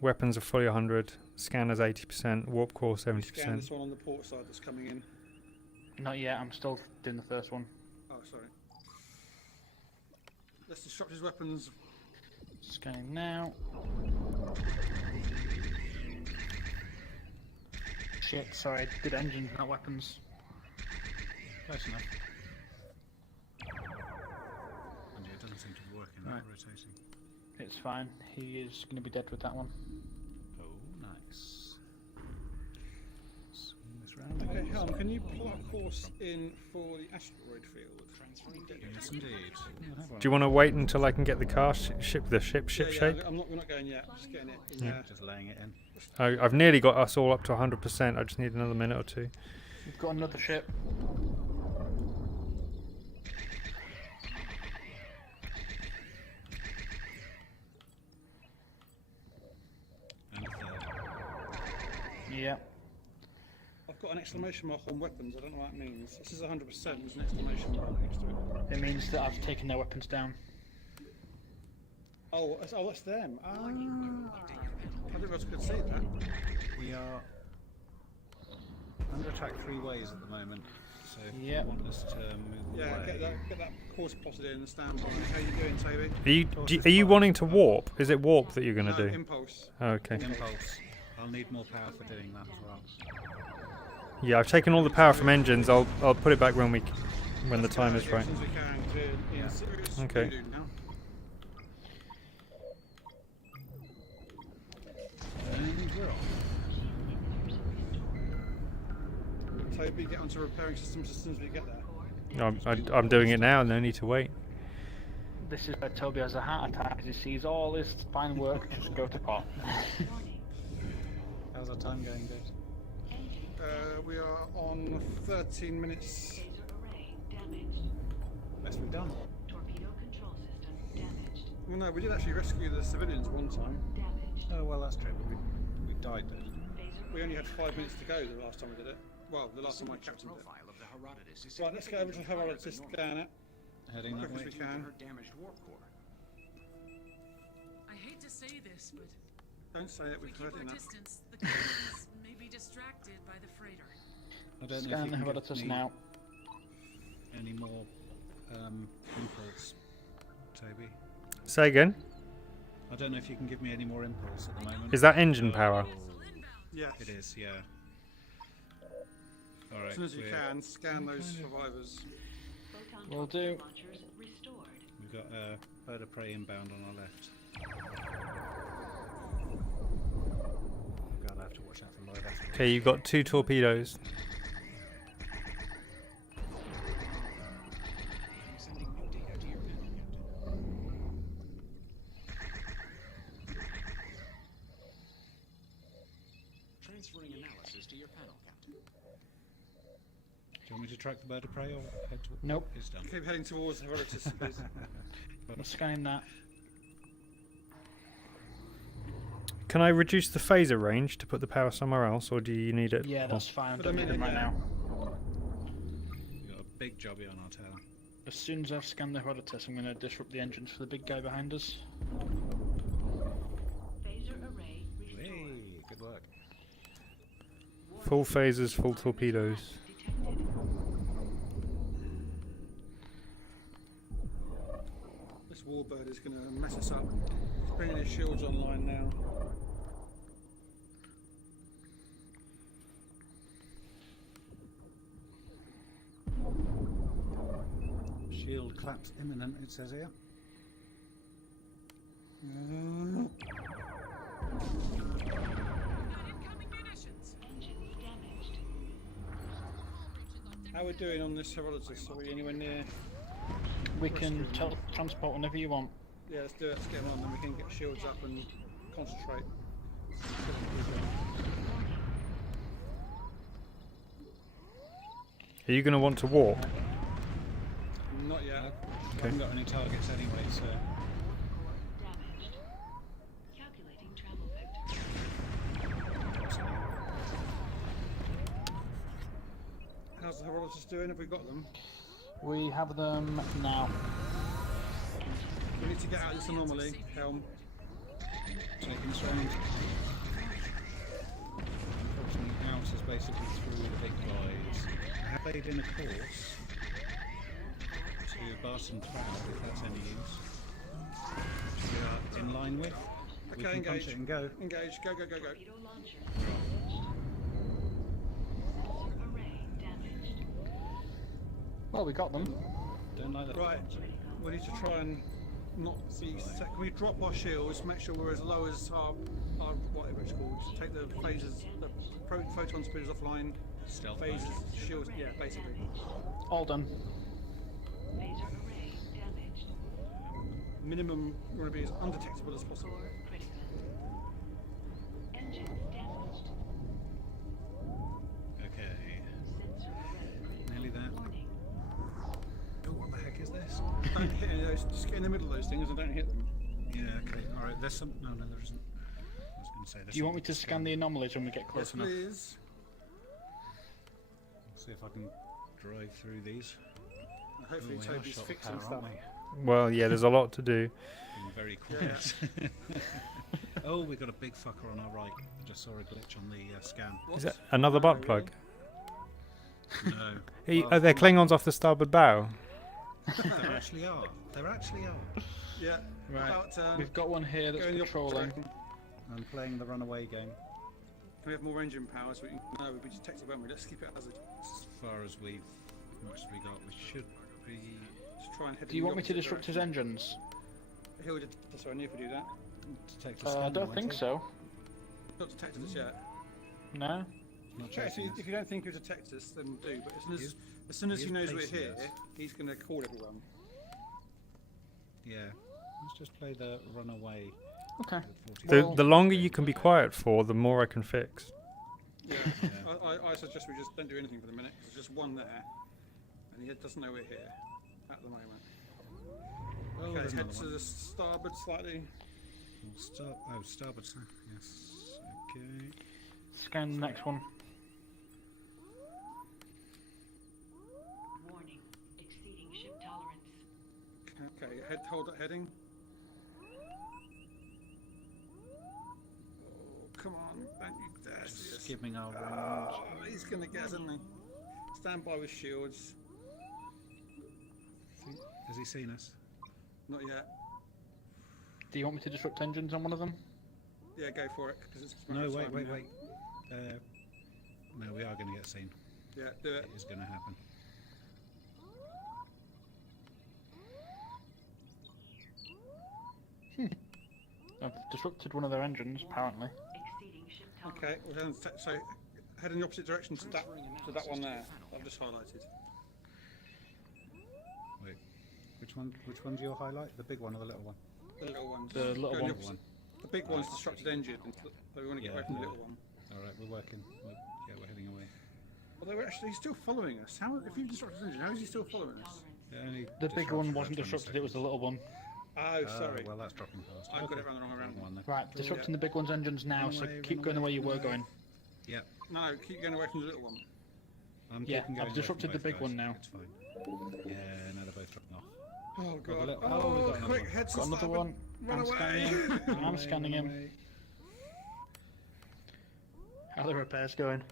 Weapons are fully 100. Scanners 80%. Warp core Scan 70%. this one on the port side that's coming in. Not yet, I'm still doing the first one. Oh, sorry. Let's disrupt his weapons. Scanning now. Shit, sorry, did engines, not weapons. Close enough. And yeah, it doesn't seem to be working. Right. Rotating. It's fine, he is going to be dead with that one. Oh, nice. Swing this round. Okay, Helm, can you plot a course in for the asteroid field? Yes, indeed. Do you want to wait until I can get the car ship Yeah, shape? we're not going yet. Just getting it in there. Just laying it in. I've nearly got us all up to 100%. I just need another minute or two. We've got another ship. And a third. Yeah. I've got an exclamation mark on weapons. I don't know what that means. This is 100%. There's an exclamation mark next to it. It means that I've taken their weapons down. Oh, that's them. Ah. I didn't realize I could see that. We are under attack 3 ways at the moment. So if Yep. you want us to move Yeah, away. get that course plotted in and stand by. How you doing, Toby? Are you wanting to warp? Is it warp that you're going to No, do? impulse. Oh, okay. Impulse. I'll need more power for doing that as well. Yeah, I've taken all the power from engines. I'll put it back when the time is right. As we can, 'cause we're in serious Okay. voodoo now. And we're off. Toby, get onto repairing systems as soon as we get there. I'm doing it now. No need to wait. This is where Toby has a heart attack as he sees all his fine work just go to pot. How's our time going, Dave? We are on 13 minutes. Best we've done. Torpedo control system damaged. Well, no, we did actually rescue the civilians one time. Oh, well, that's true. We died though. We only had 5 minutes to go the last time we did it. Well, the last time my captain did it. Profile of the Herodotus is Right, let's go over to Herodotus, scan it. Heading As that quick way. as we can. her damaged warp core. I hate to say this, but Don't say it, if we we've keep heard our enough. distance, the colonies may be distracted by the freighter. I don't know if Scan you the can Herodotus give me now. any more impulse, Toby. Say again. I don't know if you can give me any more impulse at the moment. Is that engine power? Yes. It is, yeah. Alright. As soon as you can, scan those survivors. Will do. Launchers restored. We've got a bird of prey inbound on our left. God, I have to watch out for live asteroids. Okay, you've got 2 torpedoes. Sending new data to your panel, Captain. Transferring analysis to your panel, Captain. Do you want me to track the bird of prey or head to Nope. It's done. Keep heading towards Herodotus, please. I'm scanning that. Can I reduce the phaser range to put the power somewhere else, or do you need it? Yeah, that's fine. I Put don't them need in them right again. now. We've got a big jobby on our tail. As soon as I've scanned the Herodotus, I'm going to disrupt the engines for the big guy behind us. Full phasers, full torpedoes. This warbird is going to mess us up. It's bringing his shields online now. Shield collapse imminent, it says here. How are we doing on this Herodotus? Are we anywhere near? We can transport whenever you want. Yeah, let's do it. Let's get him on, then we can get shields up and concentrate. Are you going to want to warp? Not yet. I haven't got any targets anyway, so. Damaged. Calculating travel vector. How's the Herodotus doing? Have we got them? We have them now. We need to get out of this anomaly, Helm. Taking strain. Unfortunately, House is basically through the big boys. I have laid in a course to Barson Cloud, if that's any use. Which we are in line with. We Okay, can punch engage. it and go. Engage. Go, go, go, go. Torpedo launcher. Array damaged. Well, we got them. Don't like that. Right. We need to try and not be. Can we drop our shields? Make sure we're as low as our whatever it's called. Take the phasers, the photon speeders offline. Stealth Phasers, mode. shields. Yeah, basically. All done. Phaser array damaged. Minimum we want to be as undetectable as possible. Critical. Engines damaged. Okay. Sensor array. Nearly there. Warning. Oh, what the heck is this? Don't hit any of those. Just get in the middle of those things and don't hit them. Yeah, okay. Alright, there's some. No, there isn't. I was going to say there's Do you want me to something scan the anomalies when we get close Yes, enough? please. See if I can drive through these. Hopefully Oh, we are Toby's short of fixing power, stuff. aren't we? Well, yeah, there's a lot to do. Being very quiet. Oh, we got a big fucker on our right. Just saw a glitch on the scan. Is that another butt really? plug? No. Are there Klingons off the starboard bow? There actually are. There actually are. Yeah. Right. About, We've got one here that's go in the opposite patrolling. direction. I'm playing the runaway game. Can we have more engine power so we can? No, we'll be detected, won't we? Let's keep it as a. As far as we've, how much have we got? We should be. Just try and head. Do you want me to disrupt his engines? He'll sorry, I knew if we do that. Detect a I scan, don't won't think he? so. Not detected us yet. No? Not Okay, chasing us. if you don't think he'll detect us, then do. But as soon as he is knows we're pacing here, us. he's going to call everyone. Yeah. Let's just play the runaway. Okay. The longer you can be quiet for, the more I can fix. Yeah. I suggest we just don't do anything for the minute. 'Cause there's just one there, and he doesn't know we're here at the moment. Oh, Okay, there's head another to one. the starboard slightly. Starboard. Yes. Okay. Scan the next one. Warning. Exceeding ship tolerance. Okay, hold that heading. Oh, come on, don't you dare see us. Skimming our range. Oh, he's going to get us, isn't he? Stand by with shields. Has he seen us? Not yet. Do you want me to disrupt engines on one of them? Yeah, go for it. Cause it's No, time wait. now. No, we are going to get seen. Yeah, do it. It is going to happen. I've disrupted one of their engines, apparently. Exceeding ship tolerance. Okay, well then, so head in the opposite direction to that one there. I've just highlighted. Wait. Which one's your highlight? The big one or the little one? The little one. The little Go in one. opposite- The big one's disrupted engine, so we want to get away from the little one. Alright, we're working. We're heading away. Well, they were actually still following us. How, if you've disrupted the engine, how is he still following us? The big one wasn't disrupted, it was the little one. Oh, sorry. Well, that's dropping fast. I got it around the wrong one then. Right, disrupting the big one's engines now, so keep going the way you were going. Yeah. No, keep going away from the little one. I'm Yeah, keeping I've going disrupted away the from big both one guys. now. It's fine. Yeah, now they're both dropping off. Oh, Got a God. little- Oh, we got another quick, one. head to Got another starboard. one. Run I'm away. scanning him. I'm Away, scanning him. away. How are the repairs going?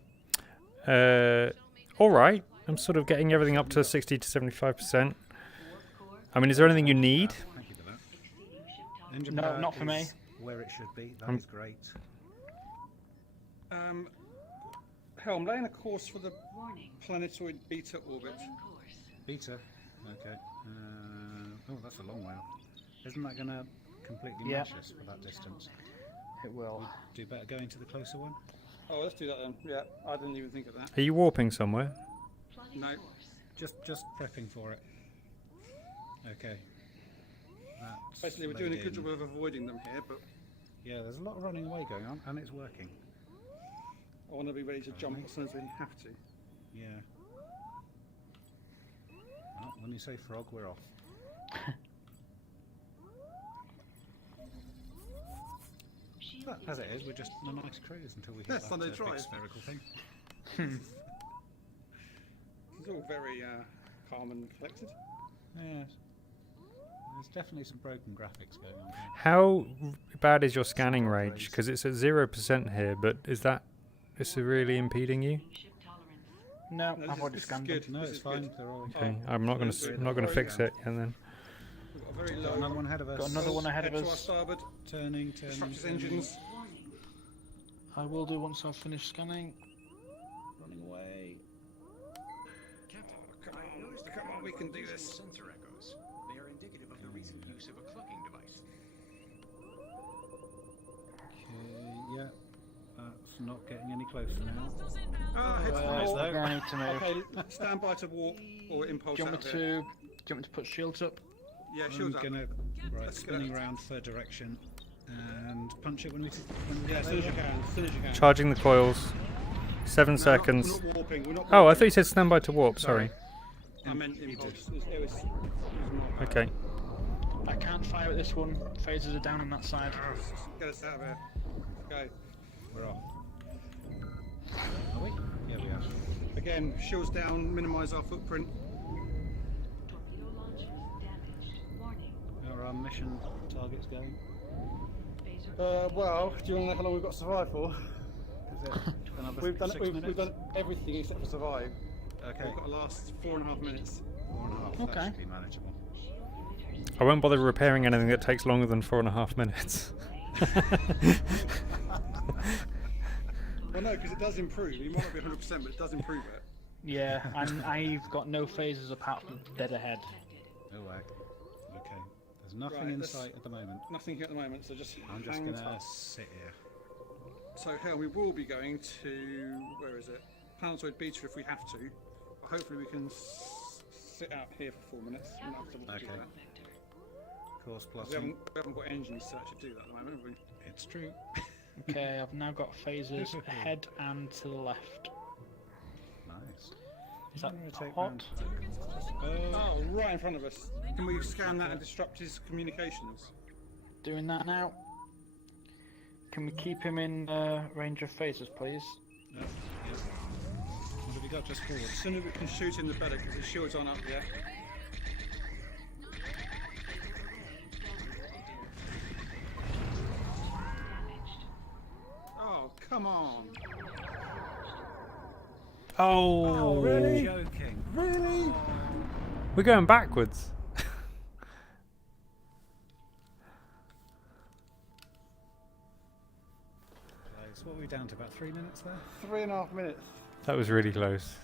All right. I'm sort of getting everything up to 60 to 75%. I mean, is there anything you need? Thank you for that. Engine No, power not for me. is where it should be. That is great. Helm, laying a course for the planetoid beta orbit. Beta. Okay. Oh, that's a long way off. Isn't that going to completely Yeah. match us for that distance? It will. Do better going to the closer one? Oh, let's do that then. Yeah, I didn't even think of that. Are you warping somewhere? No. Just prepping for it. Okay. That's Basically, we're doing a laid good in. job of avoiding them here, but Yeah, there's a lot of running away going on, and it's working. I want to be ready to jump as soon as we have to. Yeah. Well, when you say frog, we're off. But as it is, we're just on a nice cruise until we hit Yeah, that Sunday big drive. spherical thing. It's all very calm and collected. Yeah. There's definitely some broken graphics going on here. How bad is your scanning range? Because it's at 0% here, but is it really impeding you? No, No, I've already this is scanned good. them. No, This it's is fine. good. They're all Okay, I'm not gonna fix it, and then. We've got a very Got low. another one ahead of us. Got another one ahead head of to our us. starboard. Turning. Disruptors engines. I will do once I've finished scanning. Running away. Come on, we can do this. Sensor echoes. They are indicative of the recent use of a clocking device. Okay, yeah. That's not getting any closer now. Ah, head to the Nice warp. though. I need to move. Okay, stand by to warp or impulse Do you out want me of here. to? Do you want me to put shields up? Yeah, I'm shields up. gonna Let's get spinning out. around third direction and punch it when we Yeah, as soon as you over. can. As soon as you can. Charging the coils. 7 No, seconds. We're not warping. We're not Oh, I warping. thought you said standby to warp. Sorry. I meant impulse. It was not. Okay. I can't fire at this one. Phasers are down on that side. Get us out of here. Okay. We're off. Are we? Yeah, we are. Again, shields down, minimise our footprint. Torpedo launchers damaged. Warning. How are our mission targets going? Well, do you want to know how long we've got to survive for? Is it another We've done 6 we've minutes? done everything except for survive. Okay. We've got to last 4.5 minutes. 4.5. Okay. That should be manageable. I won't bother repairing anything that takes longer than 4.5 minutes. Well, no, because it does improve. You might not be 100%, but it does improve it. Yeah, and I've got no phasers apart from dead ahead. Oh, wow. Okay. There's nothing Right, in let's- sight at the moment. Nothing here at the moment, so just I'm just hang gonna tight. sit here. So here we will be going to, where is it? Planetoid Beta if we have to. But hopefully we can sit out here for 4 minutes. We don't have to do Okay. that. Course We plotting. haven't got engines to actually do that at the moment, have we? It's true. Okay, I've now got phasers ahead and to the left. Nice. Is that Rotate hot? round. Oh, right in front of us. Can we scan that and disrupt his communications? Doing that now. Can we keep him in range of phasers, please? No. Yeah. What have you got just forward? The sooner we can shoot him, the better, because his shields aren't up yet. Oh, come on. Oh, really? Joking. Really? We're going backwards. Close. What are we down to? About 3 minutes there? 3.5 minutes. That was really close.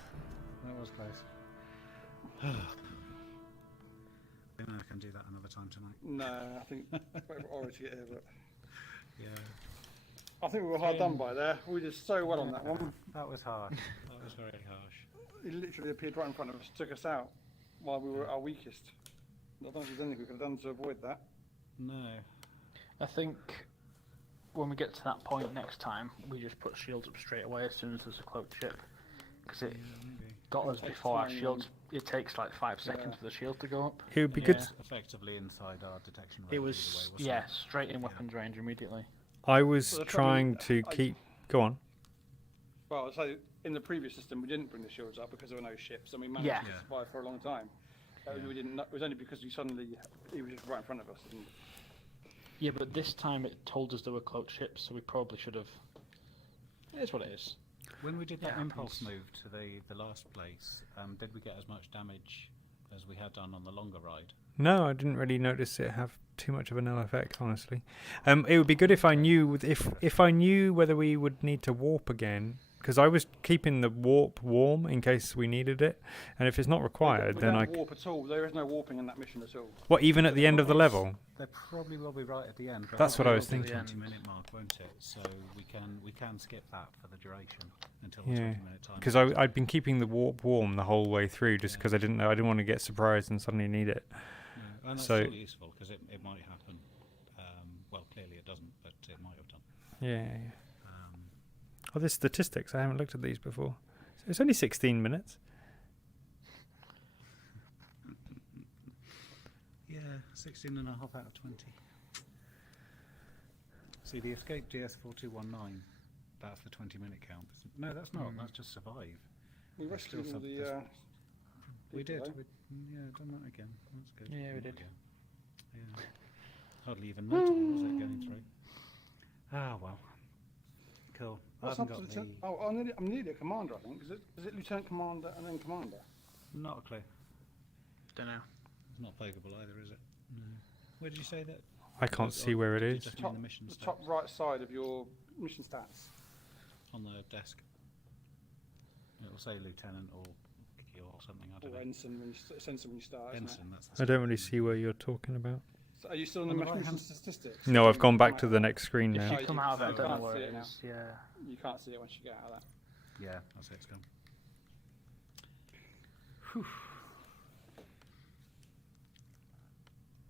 That was close. Maybe I can do that another time tonight. No, I think we're already to get here, but Yeah. I think we were hard done by there. We did so well on that one. That was harsh. That was very harsh. He literally appeared right in front of us, took us out while we were at our weakest. I don't think there's anything we could have done to avoid that. No. I think when we get to that point next time, we just put shields up straight away as soon as there's a cloaked ship. Because it Maybe. got us takes before our time, shields. It takes like 5 seconds Yeah. for the shield to go up. It would be Yeah. good. It's effectively inside our detection range. It either was, way, wasn't yeah, it? straight in weapons range immediately. I was Well, the trying trouble- to keep. Go on. Well, so in the previous system, we didn't bring the shields up because there were no ships, and we managed Yeah. to Yeah. survive for a long time. We didn't. It was only because he was just right in front of us. And Yeah, but this time it told us there were cloaked ships, so we probably should have. It is what it is. When we did that Yeah, impulse please. move to the last place, did we get as much damage as we had done on the longer ride? No, I didn't really notice it have too much of an ill effect, honestly. It would be good if I knew if I knew whether we would need to warp again, because I was keeping the warp warm in case we needed it, and if it's not required, We then don't I. warp at all. There is no warping in that mission at all. What, even at the end of the level? There probably will be right at the end. But That's what I it'll was be the thinking. 20-minute mark, won't it? So we can skip that for the duration until the Yeah, 20-minute time. because I'd been keeping the warp warm the whole way through, just because I didn't want to get surprised and suddenly need it. And that's So still useful because it might happen. Well, clearly it doesn't, but it might have done. yeah. Oh, there's statistics. I haven't looked at these before. So it's only 16 minutes. Yeah, 16 and a half out of 20. See, the Escape DS4219, that's the 20-minute count. No, that's not. That's just survive. We There's rescued still all the. some- we people, did. though. Yeah, done that again. That's good. Yeah, we Done did. that again. Yeah. Hardly even notable, was it, going through? Ah, well. Cool. I What's haven't up to got Lieutenant? Oh, I'm nearly a commander, I think. Is it Lieutenant Commander and then Commander? Not a clue. Don't know. It's not Pokeball either, is it? No. Where did you say that? I can't Or- see or where it did you is. just mean Top, the mission the stats? top right side of your mission stats. On the desk. It'll say lieutenant or something. I don't Or know. ensign when you ensign when you start. isn't it? Ensign. That's the I don't really see where you're talking about. So are you still in the On the mission right-hand- statistics? No, I've gone back to Come the out- next screen If now. you come out of it, I you don't know can't where see it it now. is. Yeah. You can't see it once you get out of that. Yeah, that's it. It's gone.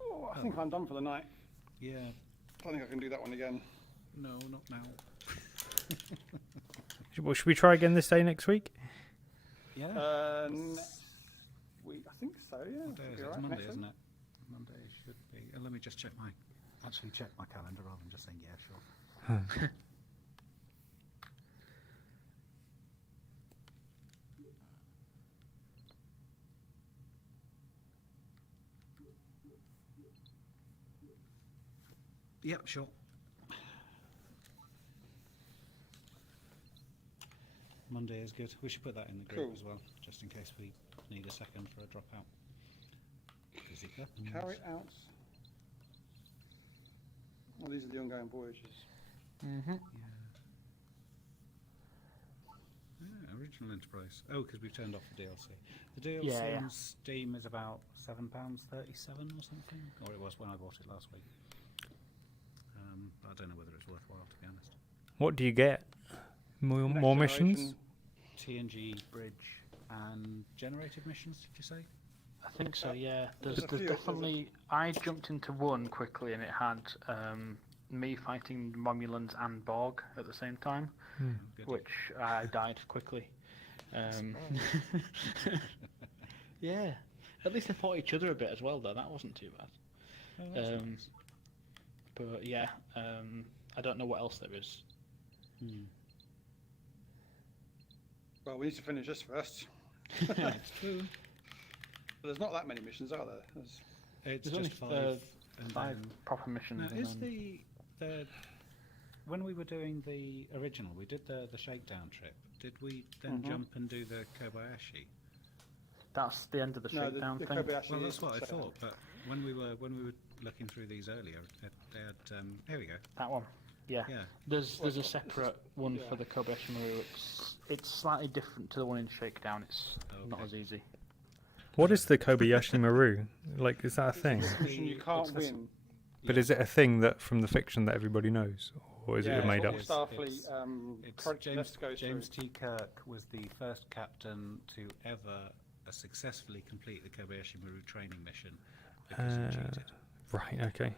Oh, I think I'm done for the night. Yeah. I don't think I can do that one again. No, not now. Well, should we try again this day next week? Yeah. Next week, I think so. Yeah. What day should is be it? all It's right Monday, next week. isn't it? Monday should be. Let me just check my. Actually, check my calendar rather than just saying yeah, sure. Yep, sure. Monday is good. We should put that in the group Cool. as well, just in case we need a second for a dropout. Physica. Carry out. Well, these are the ongoing voyages. Mm-hmm. Yeah, original Enterprise. Oh, because we've turned off the DLC. The DLC Yeah, yeah. on Steam is about £7.37 or something, or it was when I bought it last week. I don't know whether it's worthwhile, to be honest. What do you get? More Next missions? generation. TNG bridge and generated missions, did you say? I think so. Yeah. There's There's, a there's few, definitely. I jumped into one quickly, and it had me fighting Romulans and Borg at the same time, Good. which I died quickly. Yeah. At least they fought each other a bit as well, though. That wasn't too bad. Oh, that's Um, nice. But yeah, I don't know what else there is. Well, we need to finish this first. It's true. But there's not that many missions, are there? There's, It's There's just only five. And five then- proper missions. Now, and is then- the when we were doing the original, we did the shakedown trip. Did we then jump and do the Kobayashi? That's the end of the no, shakedown the thing. Kobayashi Well, is that's what I shakedown. thought. But when we were looking through these earlier, they had here we go. That one. Yeah. Yeah. There's a Well, separate one yeah. for the Kobayashi Maru. It's slightly different to the one in Shakedown. It's not Okay. as easy. What is the Kobayashi Maru? Like, is that a thing? It's a mission you can't win. But is it a thing that from the fiction that everybody knows, or is Yeah, it made up? it's what Starfleet It's project goes James through. T. Kirk was the first captain to ever successfully complete the Kobayashi Maru training mission because he cheated. Right. Okay.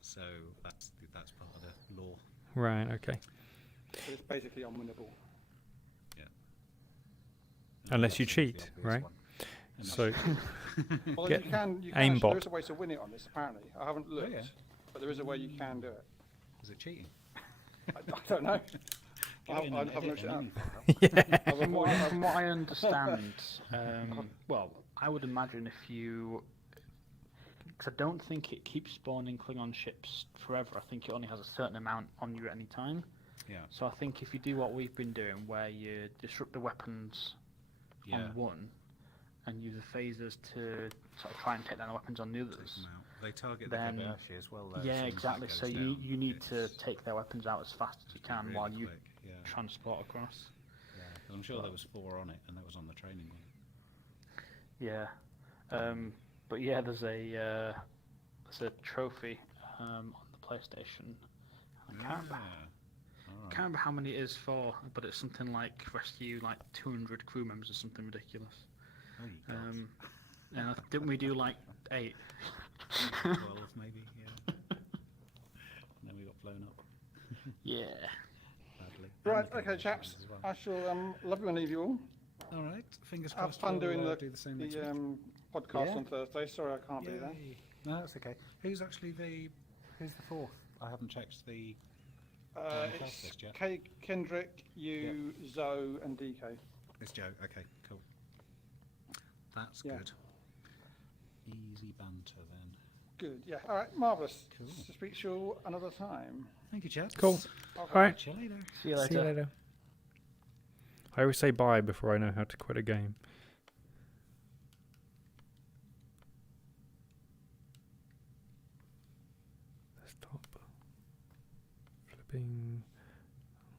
So that's part of the law. Right. Okay. So it's basically unwinnable. Yeah. Unless you That's the cheat, obvious right? one. And So Well, Get you can aimbot. there is a way to win it on this, apparently. I haven't looked, yeah. but there is a way you can do it. is it cheating? I don't know. Get I in haven't and looked edit it up. and everything. I've From what, avoided- from what I understand, well, I would imagine if you, because I don't think it keeps spawning Klingon ships forever. I think it only has a certain amount on you at any time. Yeah. So I think if you do what we've been doing, where you disrupt the weapons Yeah. on one, and use the phasers to sort of try and take down the weapons on the Take others, them out. They target then the Kobayashi as well. Though, as yeah, soon as that exactly. goes So down, you need to it's take their weapons out as fast as you can really while you quick, yeah. transport across. Yeah, 'cause I'm sure there was 4 on it, and that was on the training one. Yeah, but yeah, there's a trophy on the PlayStation. I can't remember. Can't remember how many it is for, but it's something like rescue like 200 crew members or something ridiculous. Oh, you gods. And didn't we do like 8? 12 maybe, yeah. And then we got blown up. Yeah. Badly. Right, And the okay, Kobayashi chaps. as well. I shall love you and leave you all. All right, fingers Have crossed. fun we'll, doing do the same next week. podcast Yeah. on Thursday. Sorry I can't be there. Yay. No, that's okay. Who's actually who's the 4th? I haven't checked the cast It's list yet. Kay, Kendrick, you, Zoe, and DK. It's Joe. Okay, cool. That's Yeah. good. Easy banter then. Good, yeah. All right, marvellous. Cool. To speak to you all another time. Thank you, chaps. Cool. Okay. All right. See you later. See you later. See you later. I always say bye before I know how to quit a game. Stop. Flipping.